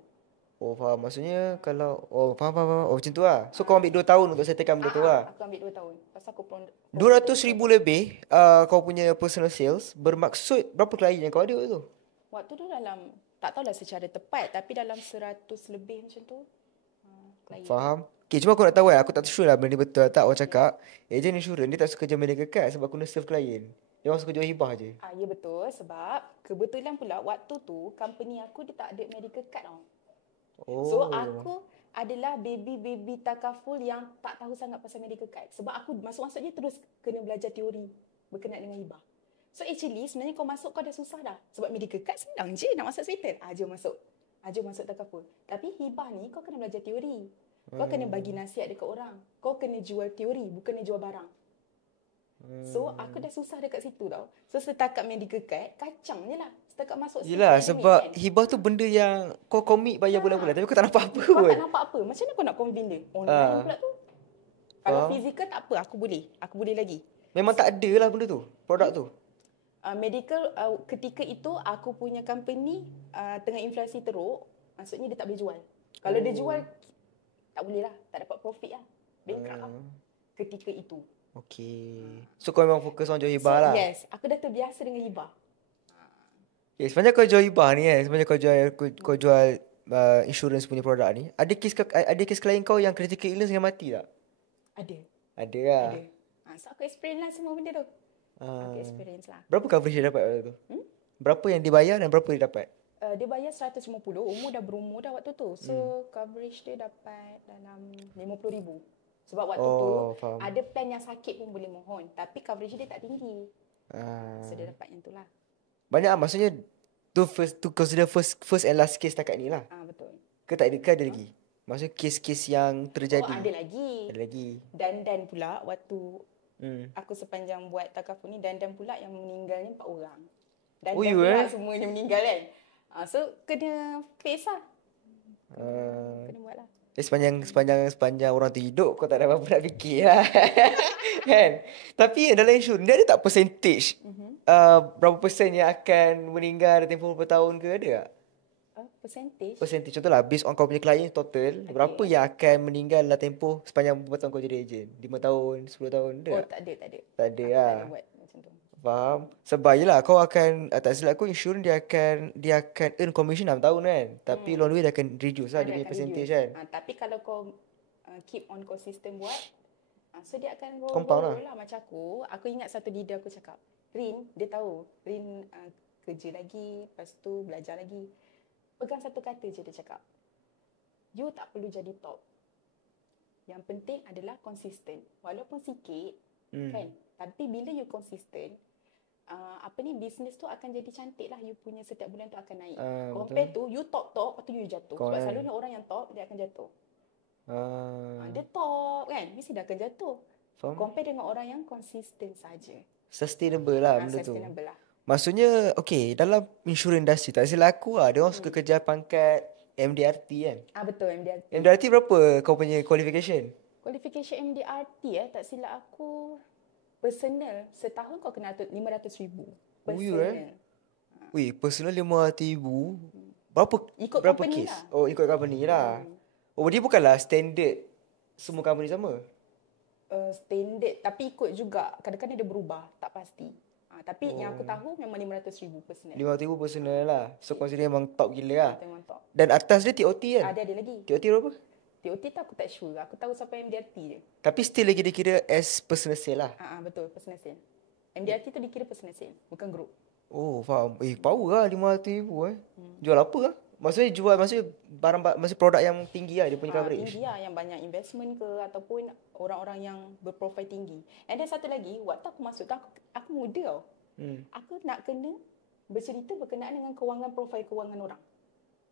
Oh, faham. Maksudnya kalau... Oh, faham. Oh, macam tu lah. So, kau ambil 2 tahun untuk settlekan benda tu lah. Aku ambil 2 tahun. Pasal aku 200,000 lebih kau punya personal sales bermaksud berapa klien yang kau ada tu? Waktu tu dalam, tak tahulah secara tepat, tapi dalam 100 lebih macam tu. Klien. Faham? Okay, cuma aku nak tahu aku tak sure lah benda ni betul atau tak. Orang cakap, agent insurance dia tak suka jual medical card sebab kena serve klien. Dia orang suka jual hibah je. Ya betul, sebab kebetulan pula waktu tu, company aku dia tak ada medical card tau. So aku adalah baby takaful yang tak tahu sangat pasal medical card. Sebab aku masuk-masuk je terus kena belajar teori berkenaan dengan hibah. So actually sebenarnya kau masuk kau dah susah dah. Sebab medical card senang je nak masuk hospital. Jom masuk. Jom masuk takaful. Tapi hibah ni kau kena belajar teori. Kau kena bagi nasihat dekat orang. Kau kena jual teori, bukannya jual barang. So aku dah susah dekat situ tau. So setakat medical card, kacang je lah. Setakat masuk Yelah, hospital sebab kan. hibah tu benda yang kau komit bayar bulan-bulan tapi kau tak nampak apa Kau pun. tak nampak apa. Macam mana kau nak convince dia? Online pula tu. Kalau fizikal tak apa, aku boleh lagi. Memang tak ada lah benda tu, produk tu. Medical ketika itu aku punya company tengah inflasi teruk, maksudnya dia tak boleh jual. Kalau dia jual tak boleh lah, tak dapat profit lah. Bankrupt lah. Ketika itu. Okay. So kau memang fokus on jual hibah lah. Yes, aku dah terbiasa dengan hibah. Okay, sebenarnya kau jual hibah ni sebenarnya kau jual insurance punya produk ni, ada kes klien kau yang critical illness yang mati tak? Ada. Ada lah. Ada. So aku experience lah semua benda tu. Aku experience lah. Berapa coverage dia dapat waktu tu? Berapa yang dibayar dan berapa dia dapat? Dia bayar 150, berumur dah waktu tu. So coverage dia dapat dalam 50,000. Sebab waktu tu faham. ada plan yang sakit pun boleh mohon, tapi coverage dia tak tinggi. So dia dapat yang tu lah. Banyak lah, maksudnya to consider first and last case takat ni lah. Betul. Ke tak ada, ke ada lagi? Maksudnya kes-kes yang terjadi. Ada lagi. Ada lagi. Dan pula waktu aku sepanjang buat takaful ni, dan pula yang meninggalnya 4 orang. Dan pula semuanya meninggal kan. So kena face lah. Kena buat lah. Sepanjang orang tu hidup, kau tak ada apa-apa nak fikir lah. Kan? Tapi dalam insurans, dia ada tak percentage? Berapa persen yang akan meninggal dalam tempoh berapa tahun ke, ada tak? Percentage. Contohlah, based on kau punya klien total, berapa yang akan meninggal dalam tempoh sepanjang berapa tahun kau jadi ejen? 5 tahun, 10 tahun, ada tak? Tak ada. Tak ada Aku lah. tak ada buat macam tu. Faham? Sebab yelah kau akan, tak silap aku, insurans dia akan earn commission 6 tahun kan. Tapi long the way dia akan reduce lah dia punya percentage kan. Tapi kalau kau keep on consistent buat, so dia akan Compound roll lah. Macam aku ingat satu leader aku cakap, Rin, dia tahu, Rin kerja lagi, lepas tu belajar lagi. Pegang satu kata je dia cakap, you tak perlu jadi top. Yang penting adalah konsisten. Walaupun sikit, kan? Tapi bila you konsisten, bisnes tu akan jadi cantik lah. You punya setiap bulan tu akan naik. Compare tu, you top, lepas tu you jatuh. Sebab selalunya orang yang top, dia akan jatuh. Dia top kan, mesti dia akan jatuh. Compare dengan orang yang konsisten saja. Sustainable lah benda tu. Sustainable lah. Maksudnya, okay, dalam insurans industri, tak silap aku lah, dia orang suka kejar pangkat MDRT kan? Betul, MDRT. MDRT berapa kau punya qualification? Qualification MDRT tak silap aku, personal, setahun kau kena 500,000. Personal. Wih, personal 500,000. Berapa company case? lah. Ikut company lah. Dia bukanlah standard semua company sama? standard tapi ikut juga. Kadang-kadang dia berubah, tak pasti. Tapi yang aku tahu memang 500,000 personal. 5,000 personal lah. So consider memang top gila lah. Memang top. Dan atas dia TOT kan? Ada lagi. TOT berapa? TOT tu aku tak sure. Aku tahu sampai MDRT je. Tapi still lagi dia kira as personal sale lah. Betul, personal sale. MDRT tu dikira personal sale, bukan group. Oh, faham. Power lah 500,000 Jual apa lah? Maksudnya maksudnya produk yang tinggi lah dia punya coverage. Tinggi lah, yang banyak investment ke ataupun orang-orang yang berprofil tinggi. And then satu lagi, waktu aku masuk tu aku muda tau. Aku nak kena bercerita berkenaan dengan profil kewangan orang.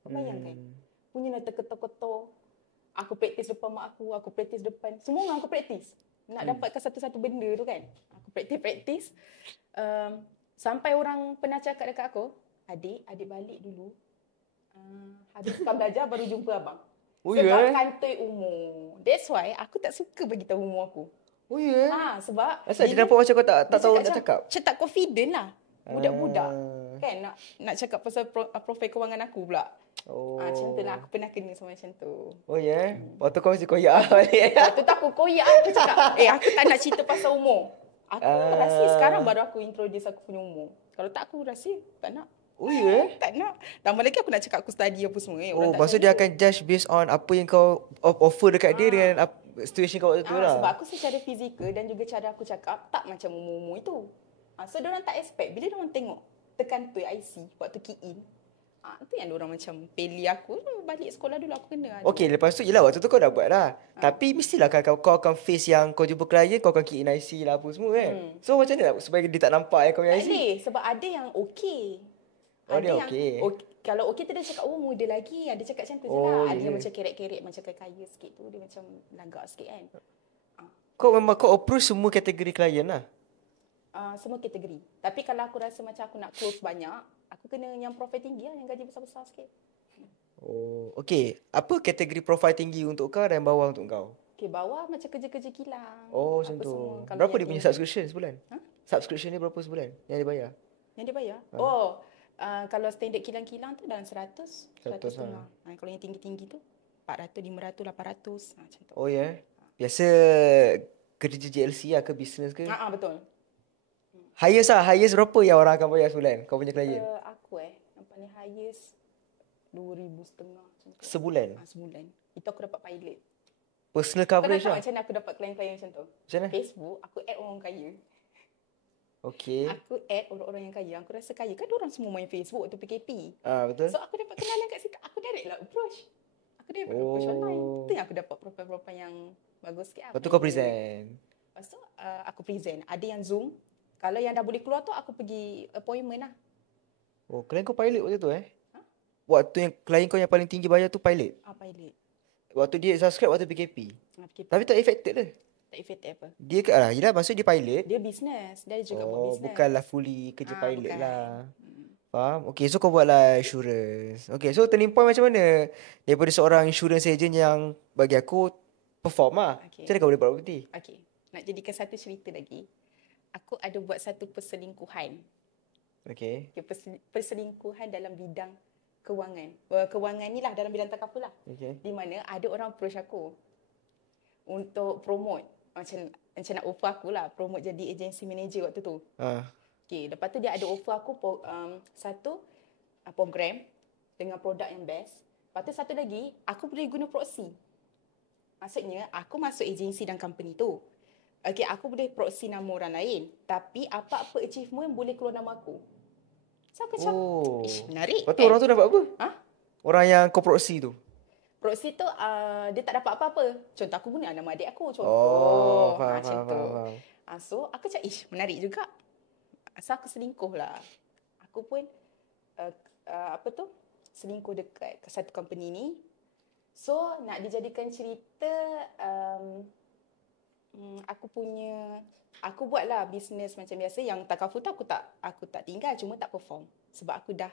Bayangkan. Punya nak terketar-ketar. Aku praktis depan mak aku praktis depan. Semua orang aku praktis. Nak dapatkan satu-satu benda tu kan. Aku praktis. Sampai orang pernah cakap dekat aku, adik balik dulu. Habiskan belajar baru jumpa abang. Sebab kantoi umur. That's why aku tak suka bagi tahu umur aku. Oh ya. Yeah. Sebab asal dia nampak macam kau tak tahu nak cakap. Macam tak confident lah. Budak-budak. Kan nak cakap pasal profil kewangan aku pula. Macam tu lah. Aku pernah kena sama macam tu. Oh ya. Yeah. Waktu kau mesti koyak balik. Waktu tu aku koyak. Aku cakap, aku tak nak cerita pasal umur. Aku rasa sekarang baru aku introduce aku punya umur. Kalau tak aku rasa tak nak. Oh ya? Tak nak. Tambah lagi aku nak cakap aku study apa semua. Maksud dia akan judge based on apa yang kau offer dekat dia dengan situation kau waktu tu lah. Sebab aku secara fizikal dan juga cara aku cakap tak macam umur-umur itu. So diorang tak expect. Bila diorang tengok tekan tu IC waktu key in. Itu yang diorang macam pilih aku. Balik sekolah dulu aku kena. Okay, lepas tu yelah waktu tu kau dah buat lah. Tapi mestilah kan kau akan face yang kau jumpa klien, kau akan key in IC lah apa semua kan. So macam mana supaya dia tak nampak kau punya IC? Tak boleh. Sebab ada yang okay. Ada yang okay. Kalau okay tu dia cakap muda lagi. Ada cakap macam tu je lah. Ada yang macam kerek-kerek macam kaya sikit tu. Dia macam lagak sikit kan. Kau approach semua kategori klien lah? Semua kategori. Tapi kalau aku rasa macam aku nak close banyak, aku kena yang profil tinggi lah. Yang gaji besar-besar sikit. Okay. Apa kategori profil tinggi untuk kau dan bawah untuk kau? Okay, bawah macam kerja-kerja kilang. Macam tu. Berapa dia punya subscription sebulan? Subscription dia berapa sebulan yang dia bayar? Yang dia bayar? Kalau standard kilang-kilang tu dalam 100 setengah. Kalau yang tinggi-tinggi tu 400, 500, 800 macam tu. Oh ya. Yeah. Biasa kerja JLC lah ke business ke? Betul. Highest berapa yang orang akan bayar sebulan kau punya klien? Aku yang paling highest 2,500 macam tu. Sebulan? Sebulan. Itu aku dapat pilot. Personal coverage lah. Macam mana aku dapat klien-klien macam tu? Macam mana? Facebook, aku add orang kaya. Okay. Aku add orang-orang yang kaya. Aku rasa kaya. Kan orang semua main Facebook waktu PKP. Betul. So aku dapat kenalan kat situ. Aku direct lah approach. Aku direct approach online. Itu yang aku dapat profil-profil yang bagus sikit. Lepas tu kau present. Lepas tu aku present. Ada yang Zoom. Kalau yang dah boleh keluar tu aku pergi appointment lah. Klien kau pilot waktu tu Waktu yang klien kau yang paling tinggi bayar tu pilot? Pilot. Waktu dia subscribe waktu PKP? Tapi tak affected ke? Tak affected apa? Dia yelah maksud dia pilot. Dia business. Dia juga buat business. Bukanlah fully kerja pilot bukan. lah. Faham? Okay, so kau buatlah insurance. Okay, so turning point macam mana? Daripada seorang insurance agent yang bagi aku perform lah. Macam mana kau boleh buat property? Okay. Nak jadikan satu cerita lagi. Aku ada buat satu perselingkuhan. Okay. Perselingkuhan dalam bidang kewangan. Kewangan ni lah dalam bidang takaful lah. Okay. Di mana ada orang approach aku untuk promote. Macam nak offer aku lah. Promote jadi agency manager waktu tu. Okay. Lepas tu dia ada offer aku satu program dengan produk yang best. Lepas tu satu lagi, aku boleh guna proxy. Maksudnya, aku masuk agensi dan company tu. Okay, aku boleh proxy nama orang lain. Tapi apa-apa achievement boleh keluar nama aku. So aku macam, menarik. Lepas tu orang tu dapat apa? Orang yang kau proxy tu? Proxy tu dia tak dapat apa-apa. Contoh aku guna nama adik aku. Contoh. Macam tu. So aku macam, menarik juga. So aku selingkuh lah. Aku pun selingkuh dekat satu company ni. So nak dijadikan cerita, aku buatlah bisnes macam biasa. Yang takaful tu aku tak tinggal, cuma tak perform. Sebab aku dah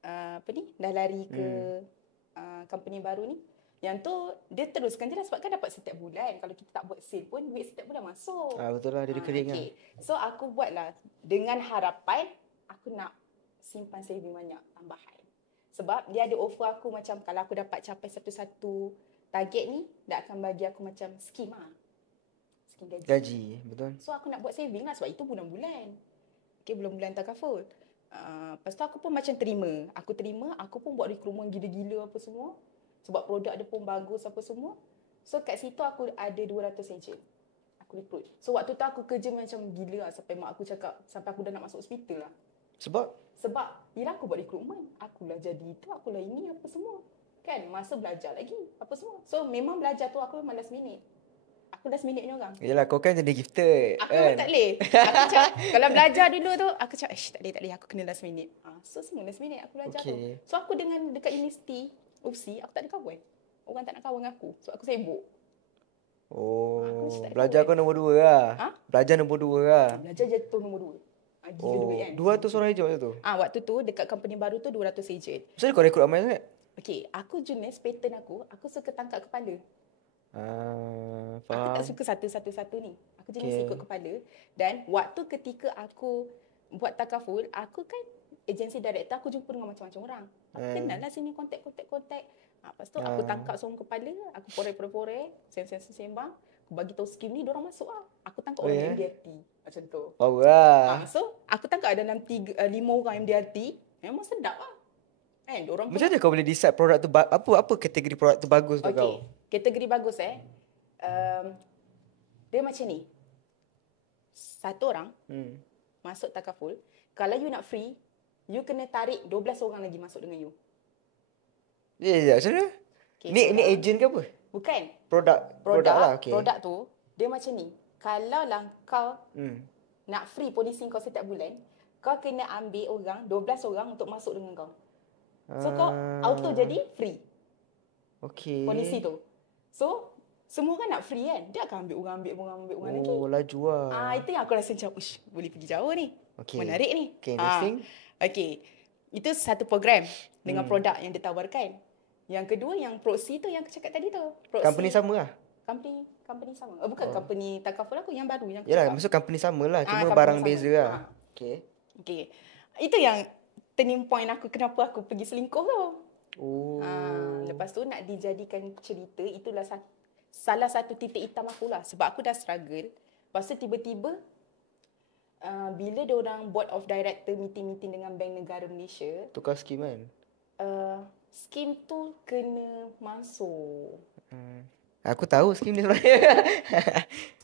dah lari ke company baru ni. Yang tu dia teruskan je lah sebab kan dapat setiap bulan. Kalau kita tak buat sale pun duit setiap bulan masuk. Betul lah, dia kering lah. So aku buatlah dengan harapan aku nak simpan saving banyak tambahan. Sebab dia ada offer aku macam kalau aku dapat capai satu-satu target ni, dia akan bagi aku macam skim lah. scheme gaji. Gaji, betul. So aku nak buat saving lah sebab itu bulan-bulan. Okay, bulan-bulan takaful. Lepas tu aku pun macam terima. Aku pun buat recruitment gila-gila apa semua. Sebab produk dia pun bagus apa semua. So kat situ aku ada 200 agent. Aku recruit. So waktu tu aku kerja macam gila lah. Sampai mak aku cakap, sampai aku dah nak masuk hospital lah. Sebab bila aku buat recruitment, akulah jadi itu, akulah ini apa semua. Kan, masa belajar lagi apa semua. So memang belajar tu aku memang last minute. Aku last minute ni orang. Yelah, kau kan jadi gifted. Aku kan? Tak boleh. Aku cakap, kalau belajar dulu tu, aku cakap, tak boleh, aku kena last minute. So semua last minute aku belajar tu. So aku dengan dekat universiti, UPSI, aku tak ada kawan. Orang tak nak kawan dengan aku. So aku sibuk. Belajar kau nombor 2 lah. Belajar nombor 2 lah. Belajar jatuh nombor 2. Gila duit kan. 200 orang agent waktu tu? Waktu tu, dekat company baru tu 200 agent. Maksudnya kau rekrut ramai sangat? Okay, aku jenis pattern aku suka tangkap kepala. Faham. Aku tak suka satu-satu ni. Aku jenis ikut kepala. Dan waktu ketika aku buat takaful, aku kan agency director, aku jumpa dengan macam-macam orang. Aku kenal lah sini kontak. Lepas tu aku tangkap semua kepala, aku porek-porek, sembang. Aku bagi tahu skim ni, diorang masuk lah. Aku tangkap orang MDRT. Macam tu. So, aku tangkap ada 5 orang MDRT, memang sedap lah. Macam mana kau boleh decide produk tu, apa kategori produk tu bagus untuk kau? Kategori bagus dia macam ni. Satu orang masuk takaful. Kalau you nak free, you kena tarik 12 orang lagi masuk dengan you. Ya, macam mana? Ni agent ke apa? Bukan. Produk lah. Produk tu, dia macam ni. Kalau lah kau nak free polisi kau setiap bulan, kau kena ambil orang, 12 orang untuk masuk dengan kau. So kau auto jadi free. Polisi tu. So semua kan nak free kan. Dia akan ambil orang lagi. Laju lah. Itu yang aku rasa macam boleh pergi jauh ni. Menarik ni. Interesting. Itu satu program dengan produk yang ditawarkan. Yang kedua yang proxy tu yang aku cakap tadi tu. Company sama lah? Company sama. Bukan company takaful aku yang baru yang aku Yalah, cakap. maksud company sama lah. Cuma barang sama. Beza lah. Okay. Itu yang turning point aku kenapa aku pergi selingkuh tu. Lepas tu nak dijadikan cerita, itulah salah satu titik hitam aku lah. Sebab aku dah struggle. Lepas tu tiba-tiba bila diorang board of director meeting dengan Bank Negara Malaysia, tukar skim kan? Skim tu kena masuk. Aku tahu skim ni sebenarnya.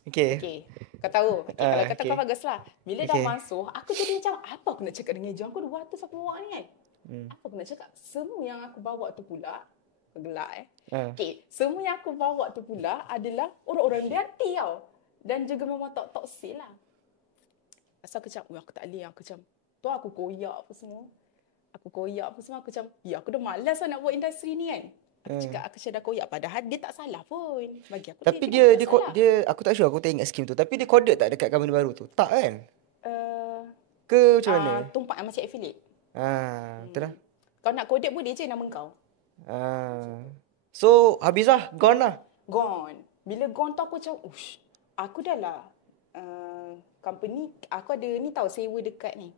Okay. Kau tahu. Kalau kata kau bagus lah. Bila dah masuk, aku jadi macam, apa aku nak cakap dengan agent aku 200 aku bawa ni kan? Apa aku nak cakap? Semua yang aku bawa tu pula, gelak semua yang aku bawa tu pula adalah orang-orang DRT tau. Dan juga memang toxic lah. Asal aku macam, aku tak boleh. Aku macam, tu aku koyak apa semua. Aku macam, aku dah malas lah nak buat industri ni kan. Aku cakap, aku dah koyak. Padahal dia tak salah pun. Bagi aku tapi dia aku tak sure, aku tak ingat skim tu. Tapi dia coded tak dekat company baru tu? Tak kan? Ke macam mana? Tumpak macam affiliate. Betul lah. Kau nak coded boleh je nama kau. So, habis lah. Gone lah. Gone. Bila gone tu aku macam, aku dah lah. Company, aku ada ni tahu sewa dekat ni.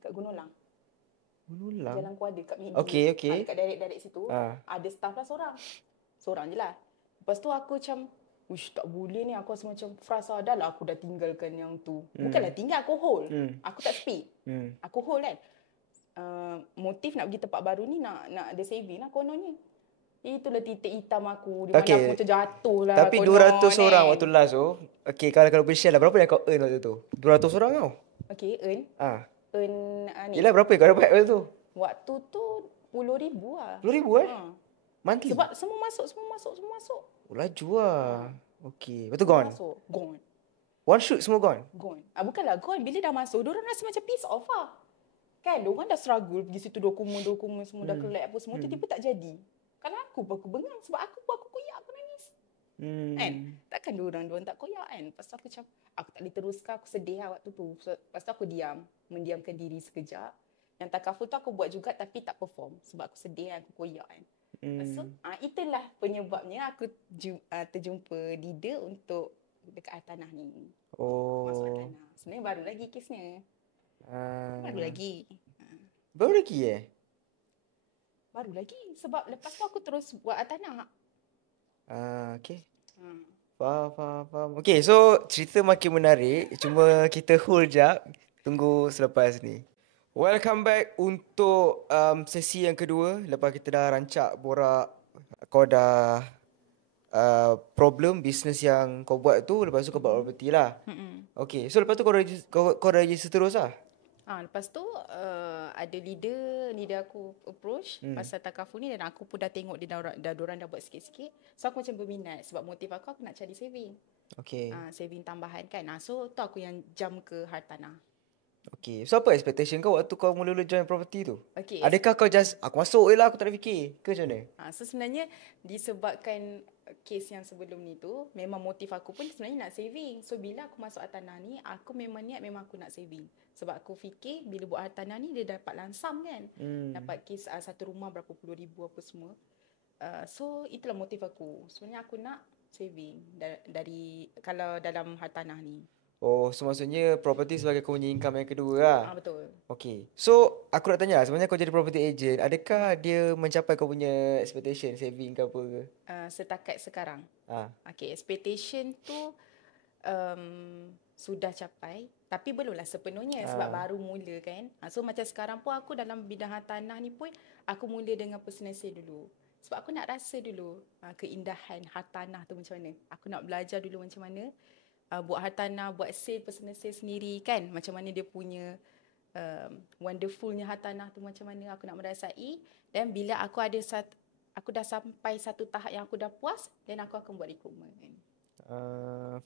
Dekat Gunung Lang. Jalan Kuala dekat Midi. Okay. Dekat direct situ. Ada staff lah seorang je lah. Lepas tu aku macam, tak boleh ni. Aku rasa macam frasa dah lah aku dah tinggalkan yang tu. Bukanlah tinggal, aku hold. Aku tak speak. Aku hold kan. Motif nak pergi tempat baru ni nak ada saving lah kononnya. Itulah titik hitam aku. Di mana aku terjatuh lah. Tapi 200 orang waktu last tu. Kalau boleh share lah. Berapa yang kau earn waktu tu? 200 orang tau. Earn ni. Yelah, berapa yang kau dapat waktu tu? Waktu tu 10,000 lah. 10,000 monthly? Sebab semua masuk. Laju lah. Lepas tu gone? Gone. One shoot semua gone? Gone. Bukanlah gone. Bila dah masuk, diorang rasa macam piece off lah. Kan, diorang dah struggle pergi situ dokumen semua dah collect apa semua. Tiba-tiba tak jadi. Kalau aku bengang sebab aku koyak, aku nangis. Kan? Takkan diorang tak koyak kan? Lepas tu aku macam, aku tak boleh teruskan, aku sedih lah waktu tu. Lepas tu aku mendiamkan diri sekejap. Yang takaful tu aku buat juga tapi tak perform. Sebab aku sedih kan, aku koyak kan. Lepas tu, itulah penyebabnya aku terjumpa Dida untuk dekat Tanah ni. Masuk Tanah. Sebenarnya baru lagi kesnya. Baru lagi. Baru lagi. Sebab lepas tu aku terus buat Tanah. Okay. Faham. Okay, so cerita makin menarik. Cuma kita hold jap. Tunggu selepas ni. Welcome back untuk sesi yang kedua. Lepas kita dah rancak borak, kau dah problem bisnes yang kau buat tu. Lepas tu kau buat property lah. Okay, so lepas tu kau register terus lah? Lepas tu ada leader aku approach pasal takaful ni, dan aku pun dah tengok diorang dah buat sikit-sikit. So aku macam berminat sebab motif aku nak cari saving. Okay. Saving tambahan kan. So tu aku yang jump ke hartanah. Okay, so apa expectation kau waktu kau mula-mula join property tu? Okay. Adakah kau just aku masuk je lah, aku tak ada fikir ke macam mana? So sebenarnya disebabkan kes yang sebelum ni tu, memang motif aku pun sebenarnya nak saving. So bila aku masuk hartanah ni, aku memang niat memang aku nak saving. Sebab aku fikir bila buat hartanah ni dia dapat lansam kan. Dapat kes satu rumah berapa puluh ribu apa semua. So itulah motif aku. Sebenarnya aku nak saving dari kalau dalam hartanah ni. Oh, so maksudnya property sebagai kau punya income yang kedua lah. Betul. Okay. So, aku nak tanya lah, sebenarnya kau jadi property agent, adakah dia mencapai kau punya expectation, saving ke apa ke? Setakat sekarang. Okay, expectation tu sudah capai, tapi belumlah sepenuhnya sebab baru mula kan. So macam sekarang pun aku dalam bidang hartanah ni pun, aku mula dengan personal sale dulu. Sebab aku nak rasa dulu keindahan hartanah tu macam mana. Aku nak belajar dulu macam mana buat hartanah, buat sale, personal sale sendiri kan. Macam mana dia punya wonderfulnya hartanah tu macam mana aku nak merasai. Dan bila aku dah sampai satu tahap yang aku dah puas, dan aku akan buat recruitment kan.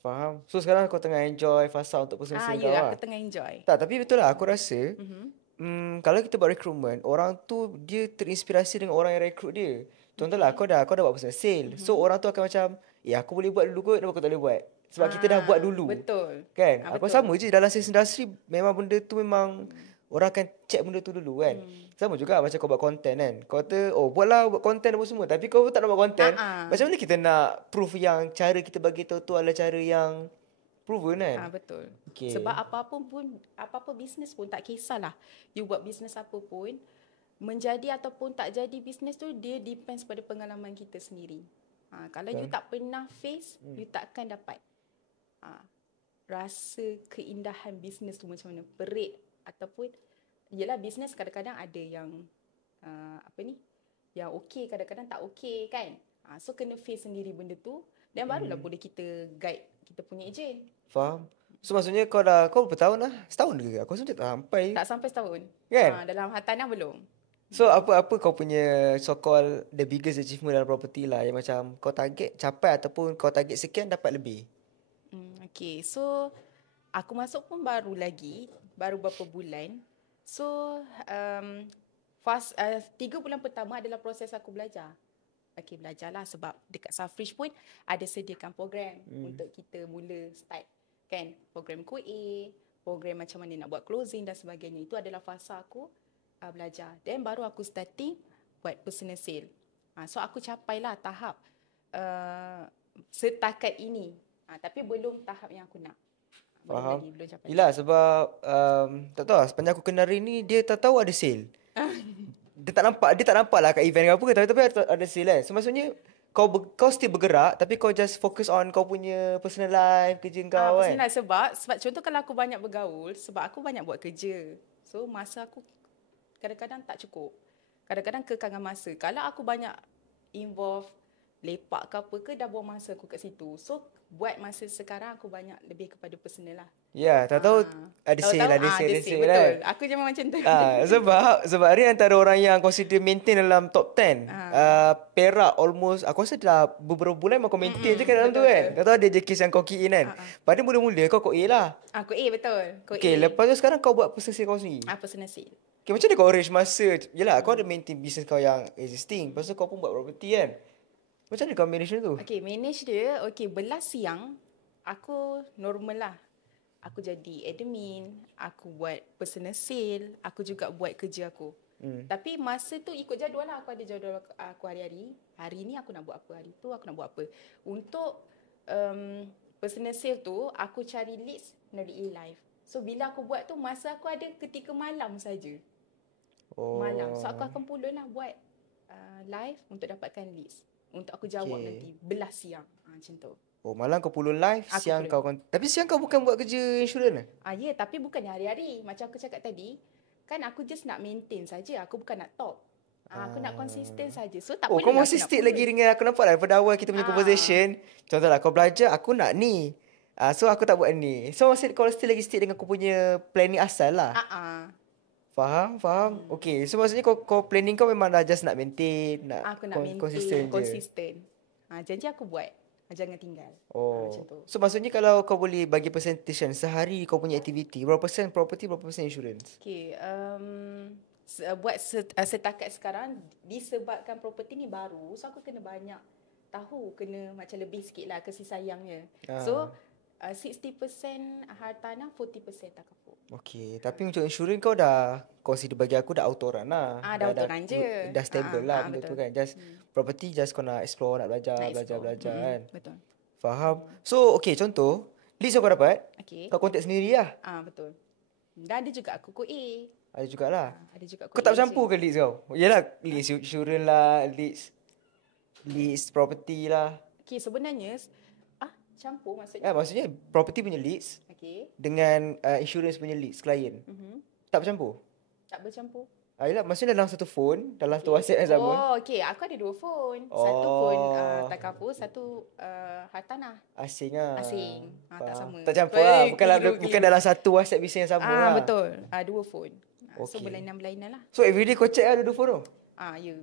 Faham. So sekarang kau tengah enjoy fasa untuk personal sale kau lah. Aku tengah enjoy. Tak, tapi betul lah aku rasa kalau kita buat recruitment, orang tu dia terinspirasi dengan orang yang rekrut dia. Contohlah kau dah buat personal sale. So orang tu akan macam, aku boleh buat dulu kot, kenapa kau tak boleh buat? Sebab kita dah buat dulu. Betul. Kan? Aku sama je dalam sales industry, memang benda tu memang orang akan check benda tu dulu kan. Sama juga macam kau buat content kan. Kau kata, buat content apa semua. Tapi kau tak nak buat content. Macam mana kita nak proof yang cara kita bagi tahu tu adalah cara yang proven kan? Betul. Okay. Sebab apa bisnes pun tak kisahlah. You buat bisnes apa pun, menjadi ataupun tak jadi bisnes tu, dia depends pada pengalaman kita sendiri. Kalau you tak pernah face, you takkan dapat rasa keindahan bisnes tu macam mana. Perit ataupun, yelah bisnes kadang-kadang ada yang yang okey, kadang-kadang tak okey kan. So kena face sendiri benda tu, dan barulah boleh kita guide kita punya ejen. Faham. So maksudnya kau berapa tahun lah? Setahun ke? Aku rasa tak sampai. Tak sampai setahun. Kan? Dalam hartanah belum. So apa kau punya so called the biggest achievement dalam property lah, yang macam kau target capai ataupun kau target sekian dapat lebih? Okay, so aku masuk pun baru beberapa bulan. So 3 bulan pertama adalah proses aku belajar. Okay, belajarlah sebab dekat Safrish pun ada sediakan program untuk kita mula start kan. Program QA, program macam mana nak buat closing dan sebagainya. Itu adalah fasa aku belajar. Dan baru aku starting buat personal sale. So aku capailah tahap setakat ini. Tapi belum tahap yang aku nak. Faham. Belum capai. Yelah sebab tak tahu lah, sepanjang aku kenal Rini, dia tak tahu ada sale. Dia tak nampak lah kat event ke apa ke, tapi ada sale kan. So maksudnya kau still bergerak, tapi kau just focus on kau punya personal life, kerja kau kan. Personal sebab contoh kalau aku banyak bergaul, sebab aku banyak buat kerja. So masa aku kadang-kadang tak cukup. Kadang-kadang kekangan masa. Kalau aku banyak involve lepak ke apa ke, dah buang masa aku kat situ. So buat masa sekarang aku banyak lebih kepada personal lah. Ya, tak tahu ada sale. Betul. Kan? Aku je macam tu. Sebab Ari antara orang yang consider maintain dalam top 10. Perak almost, aku rasa dah beberapa bulan kau maintain je kan dalam tu kan. Tak tahu ada je case yang kau key in kan. Pada mula-mula kau A lah. Aku A betul. Okay, lepas tu sekarang kau buat personal sale kau sendiri. Personal sale. Okay, macam mana kau arrange masa? Yelah, kau ada maintain business kau yang existing. Lepas tu kau pun buat property kan. Macam mana kau manage tu? Okay, manage dia. Okay, belas siang, aku normal lah. Aku jadi admin, aku buat personal sale, aku juga buat kerja aku. Tapi masa tu ikut jadual lah. Aku ada jadual aku hari-hari. Hari ni aku nak buat apa, hari tu aku nak buat apa. Untuk personal sale tu, aku cari leads melalui live. So, bila aku buat tu, masa aku ada ketika malam saja. Malam. So, aku akan pulun lah buat live untuk dapatkan leads. Untuk aku jawab nanti belas siang. Macam tu. Oh, malam kau follow live, Aku siang follow. kau tapi siang kau bukan buat kerja insurans Ya, tapi bukannya hari-hari. Macam aku cakap tadi, kan aku just nak maintain saja. Aku bukan nak top. Aku nak konsisten saja. So tak Oh, kau perlulah masih aku nak stick lagi follow. dengan aku nampak daripada awal kita punya conversation. Contohlah kau belajar, aku nak ni. So aku tak buat ni. So masih kau still lagi stick dengan kau punya planning asal lah. Faham, faham. Okay, so maksudnya kau planning kau memang dah just nak maintain, nak Aku nak maintain konsisten je. konsisten. Janji aku buat. Jangan tinggal. Macam tu. So maksudnya kalau kau boleh bagi percentage kan, sehari kau punya aktiviti, berapa persen property, berapa persen insurance? Okay, buat setakat sekarang, disebabkan property ni baru, so aku kena banyak tahu, kena macam lebih sikit lah kasih sayangnya. So, 60% hartanah, 40% takaful. Okay, tapi untuk insurans kau dah consider bagi aku dah auto run lah. Dah auto run je. Dah stable lah benda tu kan. Just property just kau nak explore, nak belajar, kan. Betul. Faham. So, okay, contoh, leads kau dapat, kau contact sendiri lah. Betul. Dan ada juga aku kod A. Ada jugalah. Ada juga kau tak bercampur ke leads kau? Yelah, leads insurans lah, leads property lah. Okay, sebenarnya campur maksudnya. Maksudnya property punya leads dengan insurance punya leads klien. Tak bercampur? Tak bercampur. Yelah, maksudnya dalam satu phone, dalam satu WhatsApp yang sama. Okay. Aku ada 2 phone. Satu phone takaful, satu hartanah. Asing lah. Asing. Tak sama. Tak campur lah. Bukan dalam satu WhatsApp bisnes yang sama lah. Betul. 2 phone. So berlainan-berlainan lah. So everyday kau check lah 2 phone tu? Ya.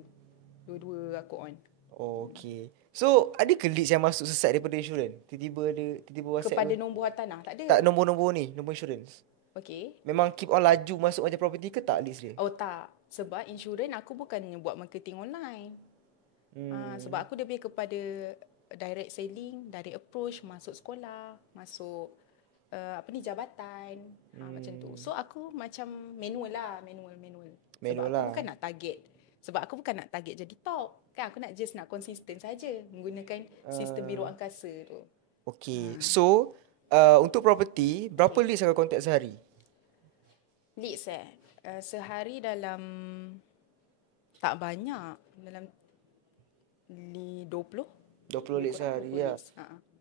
Dua-dua aku on. Okay. So, ada ke leads yang masuk sesat daripada insurans? Tiba-tiba WhatsApp kepada nombor hartanah? Tak ada. Tak, nombor-nombor ni, nombor insurans. Okay. Memang keep on laju masuk macam property ke tak leads dia? Tak. Sebab insurans aku bukannya buat marketing online. Sebab aku lebih kepada direct selling, direct approach, masuk sekolah, masuk jabatan, macam tu. So aku macam manual lah. Sebab aku bukan nak target. Sebab aku bukan nak target jadi top. Kan aku nak just nak konsisten saja menggunakan sistem biru angkasa tu. Okay. So, untuk property, berapa leads kau contact sehari? Leads sehari dalam tak banyak. Dalam 20. 20 leads sehari lah.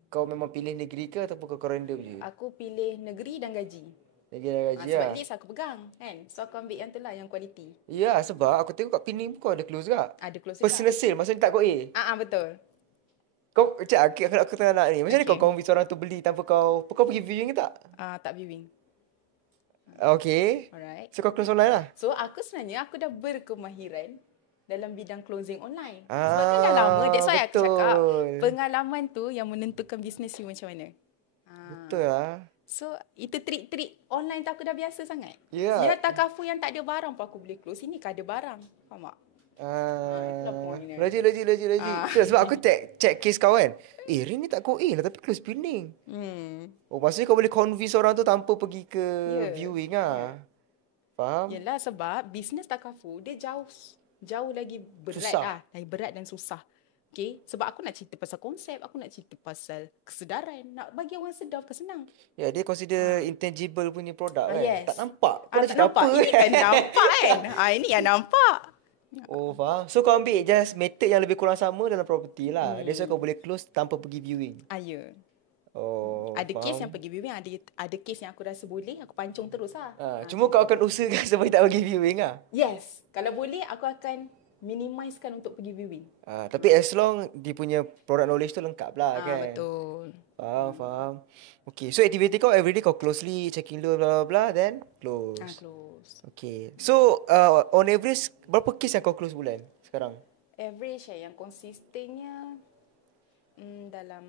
Kau memang pilih negeri ke ataupun kau random je? Aku pilih negeri dan gaji. Negeri dan gaji sebab leads aku pegang kan. So aku ambil yang tu lah, yang quality. Ya, sebab aku tengok kat Pening kau ada close juga. Ada close juga. Personal sale, maksudnya tak kau betul. Kau aku tengah nak ni. Macam mana kau convince orang tu beli tanpa kau pergi viewing ke tak? Tak viewing. Okay. Alright. So kau close online lah? So aku sebenarnya aku dah berkemahiran dalam bidang closing online. Sebab kan dah lama. That's why aku cakap pengalaman tu yang menentukan bisnes you macam mana. Betul lah. So itu trik-trik online tu aku dah biasa sangat. Ya. Takaful yang tak ada barang pun aku boleh close. Ini kan ada barang. Faham tak? Legit. Sebab aku check case kau kan. Rin ni tak go in lah tapi close Pening. Maksudnya kau boleh convince orang tu tanpa pergi ke viewing lah. Faham? Yelah, sebab bisnes takaful dia jauh lagi berat susah. Lagi berat dan susah. Okay, sebab aku nak cerita pasal konsep, aku nak cerita pasal kesedaran, nak bagi orang sedar bukan senang. Ya, dia consider intangible punya produk kan. Yes. Tak nampak. Kau tak nampak. Ini kan nampak kan. Ini yang nampak. Faham. So kau ambil just method yang lebih kurang sama dalam property lah. That's why kau boleh close tanpa pergi viewing. Ya. faham. Ada case yang pergi viewing, ada case yang aku rasa boleh, aku pancung terus lah. Cuma kau akan usahakan supaya tak pergi viewing lah. Yes. Kalau boleh, aku akan minimizekan untuk pergi viewing. Tapi as long dia punya product knowledge tu lengkap lah kan. Betul. Faham. Okay, so activity kau everyday kau closely checking loan blah blah blah then close. Close. Okay. So on average berapa case yang kau close bulan sekarang? Average yang konsistennya dalam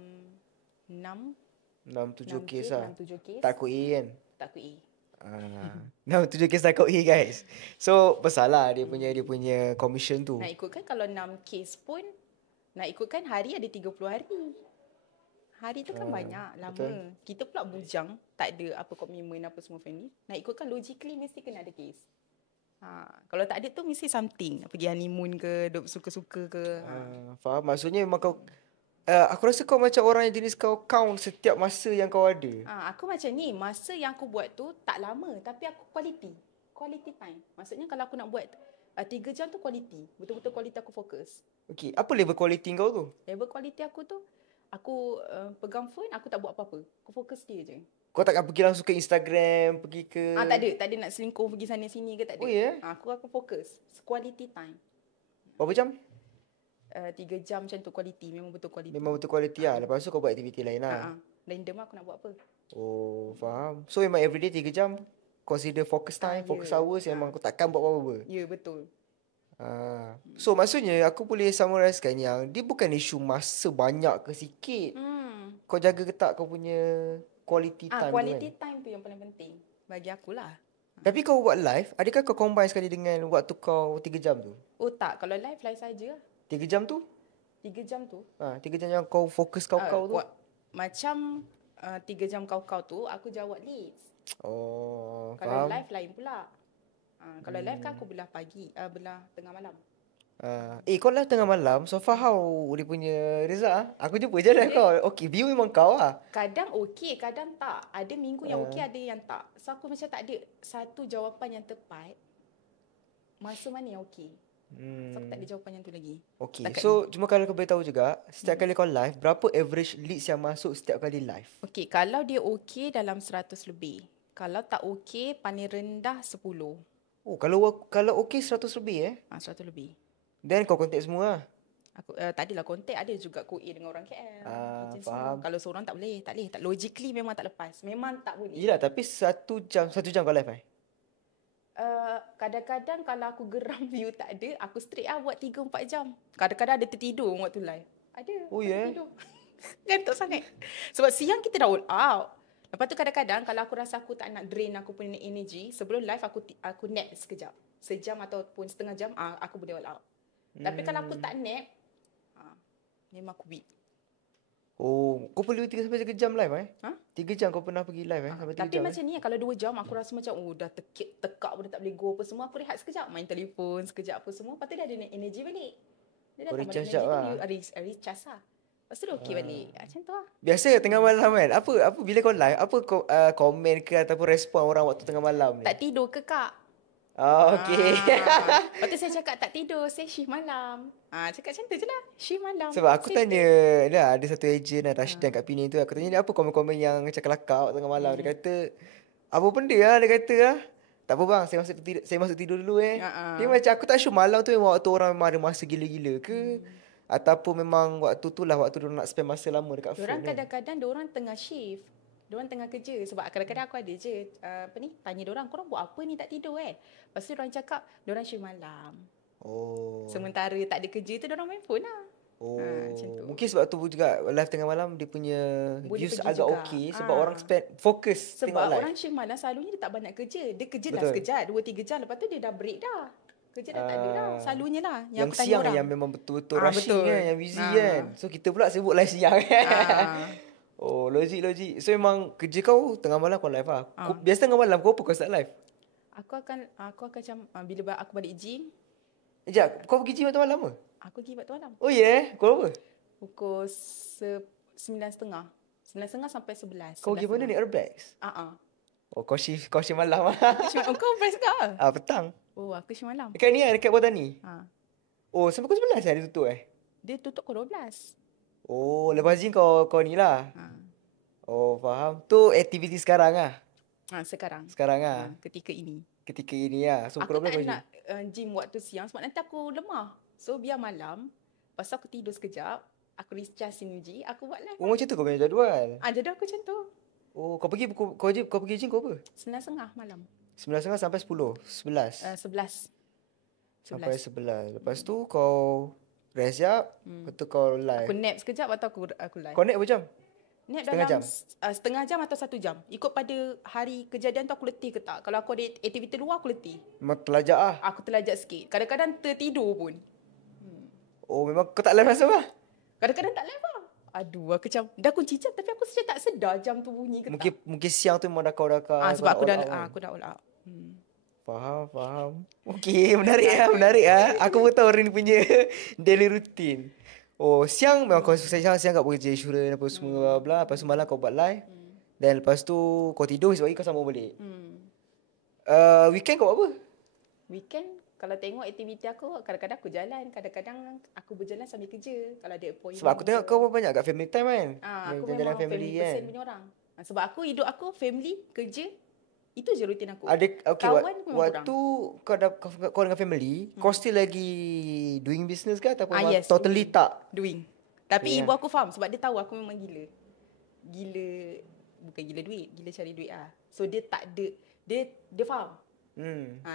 6-7 case lah. 6-7 case. Tak kod A kan? Tak kod A. 6-7 case tak kod A guys. So besar lah dia punya commission tu. Nak ikutkan kalau 6 case pun, nak ikutkan hari ada 30 hari. Hari tu kan banyak, lama. Betul. Kita pula bujang, tak ada apa komitmen apa semua family. Nak ikutkan logically mesti kena ada case. Kalau tak ada tu mesti something. Pergi honeymoon ke, duk suka-suka ke. Faham. Maksudnya memang kau aku rasa kau macam orang yang jenis kau count setiap masa yang kau ada. Aku macam ni, masa yang aku buat tu tak lama tapi aku quality time. Maksudnya kalau aku nak buat 3 jam tu quality. Betul-betul quality aku fokus. Okay, apa level quality kau tu? Level quality aku tu, Aku pegang phone, aku tak buat apa-apa. Aku fokus dia je. Kau takkan pergi langsung ke Instagram, pergi ke... Tak ada nak selingkuh pergi sana sini ke, tak ada. Oh ya? Aku fokus. Quality time. Berapa jam? 3 jam macam tu quality, memang betul quality. Memang betul quality lah. Lepas tu kau buat aktiviti lain lah. Random aku nak buat apa. Oh, faham. So memang everyday 3 jam consider focus time, focus hours, memang kau takkan buat apa-apa. Ya, betul. So maksudnya aku boleh summarizekan yang dia bukan isu masa banyak ke sikit. Kau jaga ke tak kau punya quality time quality tu kan? time tu yang paling penting bagi akulah. Tapi kau buat live, adakah kau combine sekali dengan waktu kau 3 jam tu? Oh tak, kalau live saja. 3 jam tu? 3 jam tu? 3 jam yang kau fokus kau-kau tu? Macam 3 jam kau-kau tu aku jawab leads. Oh, kalau faham. live lain pula. Kalau live kan aku belah pagi, belah tengah malam. Kau live tengah malam, so far how dia punya result? Aku jumpa je live kau. Okay, view memang kau lah. Kadang okey, kadang tak. Ada minggu yang okey, ada yang tak. So aku macam tak ada satu jawapan yang tepat. Masa mana yang okey. So aku tak ada jawapan yang tu lagi. Okay, so cuma kalau kau boleh tahu juga, setiap kali kau live, berapa average leads yang masuk setiap kali live? Okey, kalau dia okey dalam 100 lebih. Kalau tak okey, paling rendah 10. Oh, kalau okey 100 lebih 100 lebih. Then kau contact semua lah. Aku tak adalah kontak, ada juga QA dengan orang KL. Faham. Kalau seorang tak boleh. Logically memang tak lepas. Memang tak boleh. Yelah, tapi 1 jam kau live Kadang-kadang kalau aku geram view tak ada, aku straight buat 3-4 jam. Kadang-kadang ada tertidur waktu live. Ada. Oh ya? Tertidur. Gantuk sangat. Sebab siang kita dah all out. Lepas tu kadang-kadang kalau aku rasa aku tak nak drain aku punya energy, sebelum live aku nap sekejap. Sejam ataupun setengah jam, aku boleh all out. Tapi kalau aku tak nap, memang aku weak. Oh, kau perlu 3 sampai 3 jam live 3 jam kau pernah pergi live sampai 3 Tapi jam macam ni kalau 2 jam aku rasa macam dah tekak pun tak boleh go apa semua. Aku rehat sekejap, main telefon sekejap apa semua. Lepas tu dia ada energy balik. Dia dah tambah energy tu, recharge lah. Lepas tu dia okey balik. Macam tu lah. Biasa tengah malam kan, apa bila kau live, apa komen ke ataupun respon orang waktu tengah malam ni? Tak tidur ke kak? Okay. Lepas tu saya cakap tak tidur, saya shift malam. Cakap macam tu je lah, shift malam. Sebab aku tanya dah, ada satu ejen Rashdan kat Penang tu, aku tanya dia apa komen-komen yang macam kelakar tengah malam. Dia kata apa benda lah, dia kata tak apa bang, saya masuk tidur dulu Dia macam aku tak sure malam tu memang waktu orang memang ada masa gila-gila ke ataupun memang waktu tu lah waktu diorang nak spend masa lama dekat phone. Diorang kadang-kadang diorang tengah shift. Diorang tengah kerja. Sebab kadang-kadang aku ada je tanya diorang, korang buat apa ni tak tidur Lepas tu diorang cakap diorang shift malam. Sementara tak ada kerja tu diorang main phone lah. Macam tu. Mungkin sebab tu juga live tengah malam dia punya boleh views pergi agak juga. okey sebab orang spend fokus tengok live. Sebab orang shift malam selalunya dia tak banyak kerja. Dia kerja dah sekejap, 2-3 jam. Lepas tu dia dah break dah. Kerja dah tak ada dah. Selalunya lah. Yang aku tanya siang orang. Yang memang betul-betul rushing kan, yang busy kan. So kita pula sibuk live siang Oh, logik. So memang kerja kau tengah malam kau live lah. Biasa tengah malam kau apa kau start live? Aku akan macam bila aku balik gym. Sekejap, kau pergi gym waktu malam ke? Aku pergi waktu malam. Oh ya? Kau apa? Pukul 9.30. 9.30 sampai 11. Kau pergi mana ni? Urbex? Oh, kau shift malam lah. Kau best ke? Petang. Oh, aku shift malam. Dekat ni dekat Botani? Oh, sampai pukul 11 dia tutup Dia tutup pukul 12. Oh, lepas gym kau ni lah. Oh, faham. Tu aktiviti sekarang lah. Sekarang lah. Ketika ini lah. So, aku tak nak gym waktu siang sebab nanti aku lemah. So biar malam. Lepas aku tidur sekejap, aku recharge energy, aku buat live. Oh, macam tu kau punya jadual? Jadual aku macam tu. Oh, kau pergi gym kau apa? 9.30 malam. 9.30 sampai 10? 11? 11. Sampai 11. Lepas tu kau rest sekejap, lepas tu kau live. Aku nap sekejap atau aku live. Kau nap berapa jam? Nap setengah dalam jam? Setengah jam atau 1 jam. Ikut pada hari kejadian tu aku letih ke tak. Kalau aku ada aktiviti luar aku letih. Memang terlajak lah. Aku terlajak sikit. Kadang-kadang tertidur pun. Oh, memang kau tak live langsung lah? Kadang-kadang tak live lah. Aduh, aku macam dah kunci jam tapi aku macam tak sedar jam tu bunyi ke tak. Mungkin siang tu memang dah kau sebab aku dah all out. Faham. Okey, menarik lah. Aku pun tahu orang ni punya daily routine. Oh, siang memang kau siang kat bekerja insurans apa semua bla. Lepas tu malam kau buat live. Dan lepas tu kau tidur, esok pagi kau sambung balik. Weekend kau buat apa? Weekend Kalau tengok aktiviti aku, kadang-kadang aku jalan, kadang-kadang aku berjalan sambil kerja. Kalau ada appointment. Sebab aku tengok ke. kau banyak kat family time kan. Aku Jalan-jalan memang family kan. person punya orang. Sebab aku hidup aku family, kerja, itu je rutin aku. Okay, Kawan memang waktu kau dengan family, kau still lagi doing business ke ataupun yes, totally doing. tak? Doing. Tapi Okay, ibu aku faham sebab dia tahu aku memang gila. Bukan gila duit, gila cari duit ah. So dia tak ada, dia faham.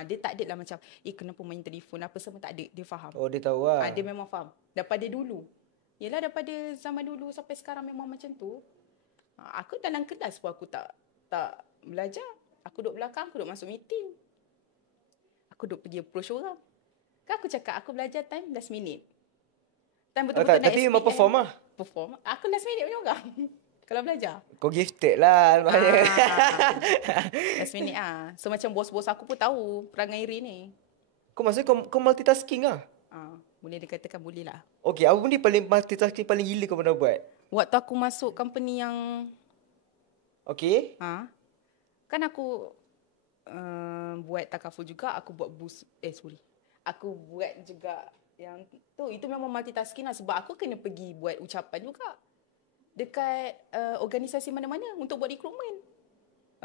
Dia tak ada lah macam, kenapa main telefon apa semua, tak ada. Dia faham. Oh, dia tahu lah. Dia memang faham. Daripada dulu. Yelah daripada zaman dulu sampai sekarang memang macam tu. Aku dalam kelas pun aku tak belajar. Aku duduk belakang, aku duduk masuk meeting. Aku duduk pergi approach orang. Kan aku cakap, aku belajar time last minute. Time betul-betul nak Tapi SPM. memang perform lah. Perform. Aku last minute punya orang. Kalau belajar. Kau gifted lah. Last minute So macam bos-bos aku pun tahu perangai Iri ni. Kau maksudnya kau multitasking lah? Boleh dikatakan boleh lah. Okay, apa benda paling multitasking paling gila kau pernah buat? Waktu aku masuk company yang Okay. kan aku buat takaful juga, aku buat boost, aku buat juga yang tu, itu memang multitasking lah sebab aku kena pergi buat ucapan juga dekat organisasi mana-mana untuk buat recruitment.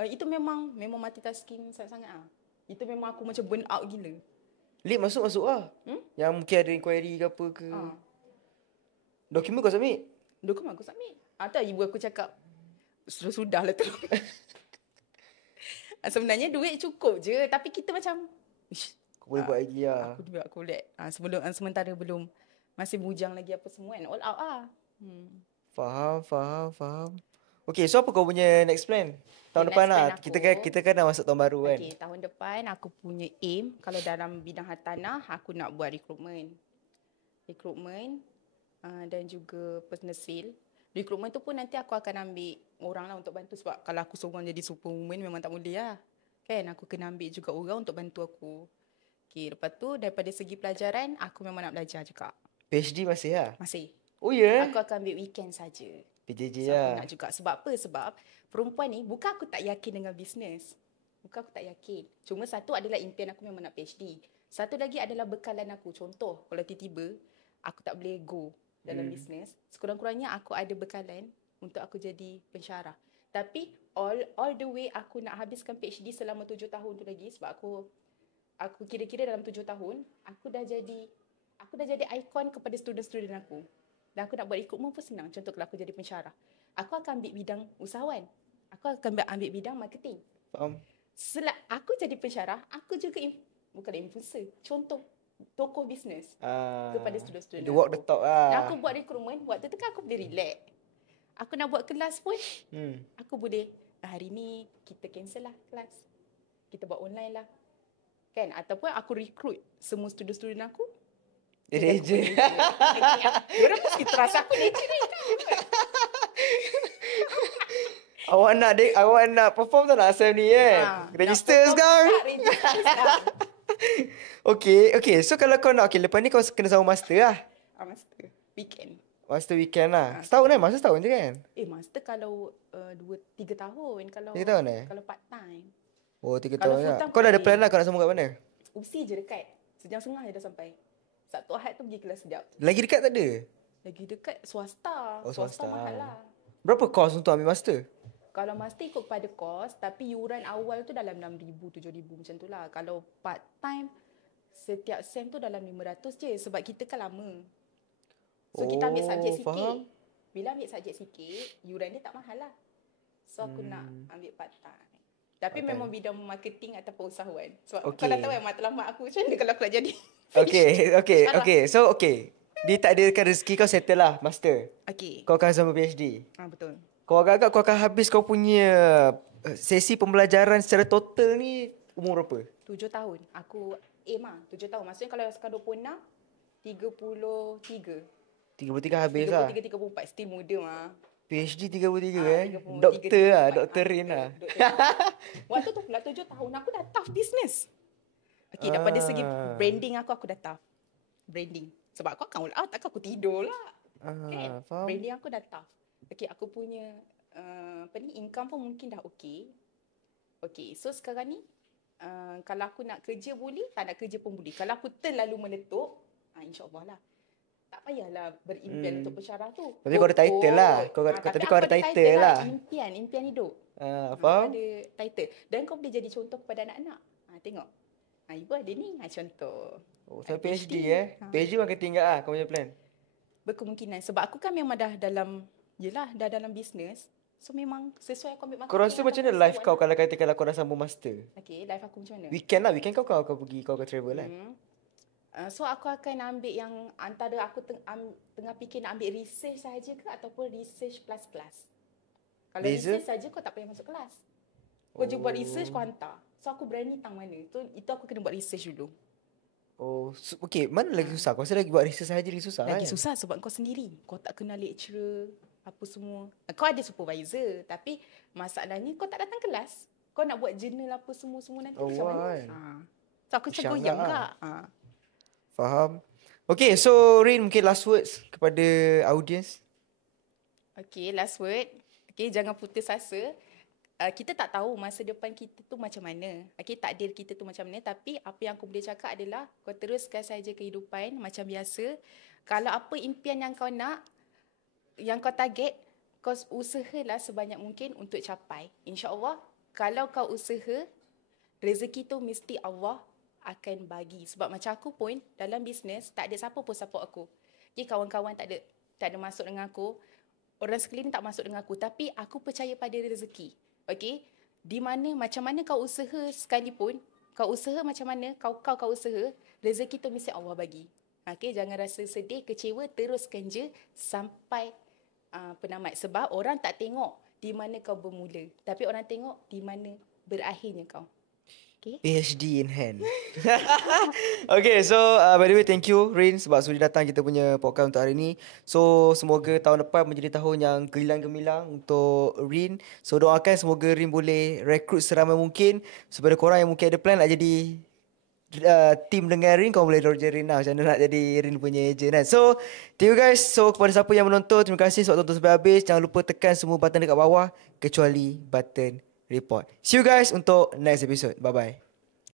Itu memang multitasking sangat-sangat Itu memang aku macam burn out gila. Lip masuk lah. Yang mungkin ada inquiry ke apa ke. Dokumen kau submit? Dokumen aku submit. Tak, ibu aku cakap sudah lah tu. Sebenarnya duit cukup je, tapi kita macam Kau boleh buat lagi lah. Aku boleh. Sementara belum, masih bujang lagi apa semua kan. All out Faham. Okay, so apa kau punya next plan? Tahun depan lah. Kita kan dah masuk tahun baru kan. Okay, tahun depan aku punya aim, kalau dalam bidang hartanah, aku nak buat recruitment dan juga personal sale. Recruitment tu pun nanti aku akan ambil orang lah untuk bantu, sebab kalau aku seorang jadi superwoman memang tak boleh lah. Kan aku kena ambil juga orang untuk bantu aku. Okay, lepas tu daripada segi pelajaran, aku memang nak belajar juga. PhD masih lah? Masih. Oh ya? Aku akan ambil weekend saja. PJJ So, lah. aku nak juga. Sebab apa? Sebab perempuan ni, bukan aku tak yakin dengan bisnes. Bukan aku tak yakin. Cuma satu adalah impian aku memang nak PhD. Satu lagi adalah bekalan aku. Contoh, kalau tiba-tiba aku tak boleh go dalam bisnes, sekurang-kurangnya aku ada bekalan untuk aku jadi pensyarah. Tapi all the way aku nak habiskan PhD selama 7 tahun tu lagi, sebab aku kira-kira dalam 7 tahun aku dah jadi ikon kepada student-student aku. Dan aku nak buat recruitment pun senang. Contoh kalau aku jadi pensyarah, aku akan ambil bidang usahawan. Aku akan ambil bidang marketing. Faham. Aku jadi pensyarah, aku juga bukan influencer. Contoh tokoh bisnes kepada student-student. You walk the talk lah. Dan aku buat recruitment, waktu tu kan aku boleh relax. Aku nak buat kelas pun, aku boleh, hari ni kita cancel lah kelas. Kita buat online lah. Kan? Ataupun aku recruit semua student-student aku. Dia je. Diorang mesti trust aku naturally kan. Awak nak perform tak nak asal ni kan? Register sekarang. Register sekarang. Okay. So kalau kau nak, lepas ni kau kena sama master lah. Master. Weekend. Master weekend lah. Setahun kan? Master setahun je kan? Master kalau 2-3 tahun. Kalau 3 tahun Kalau part time. Oh, 3 Kalau tahun full lah. time Kau dah ada tak plan boleh. lah kau nak sambung kat mana? Usi je dekat. Sejam setengah je dah sampai. Sabtu Ahad tu pergi kelas sekejap. Lagi dekat tak ada? Lagi dekat swasta. Oh, swasta. Mahal lah. Berapa kos untuk ambil master? Kalau master ikut pada kos, tapi yuran awal tu dalam 6,000, 7,000 macam tu lah. Kalau part time, setiap sem tu dalam 500 je. Sebab kita kan lama. So kita ambil subjek sikit. Faham. Bila ambil subjek sikit, yuran dia tak mahal lah. So aku nak ambil part time. Tapi memang bidang marketing atau usahawan. Sebab kau dah tahu kan matlamat aku macam mana kalau aku nak jadi. Okay. So dia tak adakan rezeki kau settle lah master. Okay. Kau akan sama PhD. Betul. Kau agak-agak kau akan habis kau punya sesi pembelajaran secara total ni umur berapa? 7 tahun. Aku aim 7 tahun. Maksudnya kalau sekarang 26, 33. 33 habis lah. 33, 34. Still muda PhD 33 Doktor lah. Doktor Rin lah. Waktu tu pula 7 tahun aku dah tough business. Okay, daripada segi branding aku dah tough. Branding. Sebab aku akan all out, takkan aku tidur lah. Kan? Faham. Branding aku dah tough. Okay, aku punya income pun mungkin dah okay. Okay, so sekarang ni kalau aku nak kerja boleh, tak nak kerja pun boleh. Kalau aku terlalu meletup, insyaAllah lah. Tak payahlah berimpian untuk pensyarah tu. Tapi kau ada title lah. Tapi kau ada title lah. Impian hidup. Faham? Ada title. Dan kau boleh jadi contoh kepada anak-anak. Tengok. Ibu ada ni, contoh. So PhD PhD makin tinggal lah kau punya plan. Berkemungkinan. Sebab aku kan memang dah dalam bisnes. So memang sesuai aku ambil marketing. Kau rasa macam mana life kau kalau kau dah sambung master? Okay, life aku macam mana? Weekend kau pergi, kau travel kan? So aku akan ambil yang antara aku tengah fikir nak ambil research sahaja ke ataupun research plus kelas. Kalau research saja kau tak payah masuk kelas. Kau je buat research, kau hantar. So aku berani tang mana. Itu aku kena buat research dulu. Okay, mana lagi susah? Kau rasa lagi buat research sahaja lagi susah Lagi susah sebab kau sendiri. Kau tak kenal lecturer, apa semua. Kau ada supervisor, tapi masalahnya kau tak datang kelas. Kau nak buat journal apa semua nanti macam mana? So aku macam goyang tak? Faham. Okay, so Rin mungkin last words kepada audience. Okay, last word. Okay, jangan putus asa. Kita tak tahu masa depan kita tu macam mana. Okay, takdir kita tu macam mana. Tapi apa yang aku boleh cakap adalah kau teruskan saja kehidupan macam biasa. Kalau apa impian yang kau nak, yang kau target, kau usahalah sebanyak mungkin untuk capai. InsyaAllah, kalau kau usaha, rezeki tu mesti Allah akan bagi. Sebab macam aku pun dalam bisnes tak ada siapa pun support aku. Okay, kawan-kawan tak ada masuk dengan aku. Orang sekeliling tak masuk dengan aku. Tapi aku percaya pada rezeki. Okay, di mana macam mana kau usaha sekalipun, kau usaha macam mana, kau usaha, rezeki tu mesti Allah bagi. Okay, jangan rasa sedih, kecewa, teruskan je sampai penamat. Sebab orang tak tengok di mana kau bermula, tapi orang tengok di mana berakhirnya kau. Okay. PhD in hand. Okay, so by the way, thank you Rin sebab sudi datang kita punya podcast untuk hari ni. So semoga tahun depan menjadi tahun yang gemilang untuk Rin. So doakan semoga Rin boleh rekrut seramai mungkin. Supaya korang yang mungkin ada plan nak jadi team dengan Rin, kau boleh jadi Rin lah. Macam mana nak jadi Rin punya agent kan. So thank you guys. So kepada siapa yang menonton, terima kasih sebab tonton sampai habis. Jangan lupa tekan semua button dekat bawah kecuali button report. See you guys untuk next episode. Bye bye.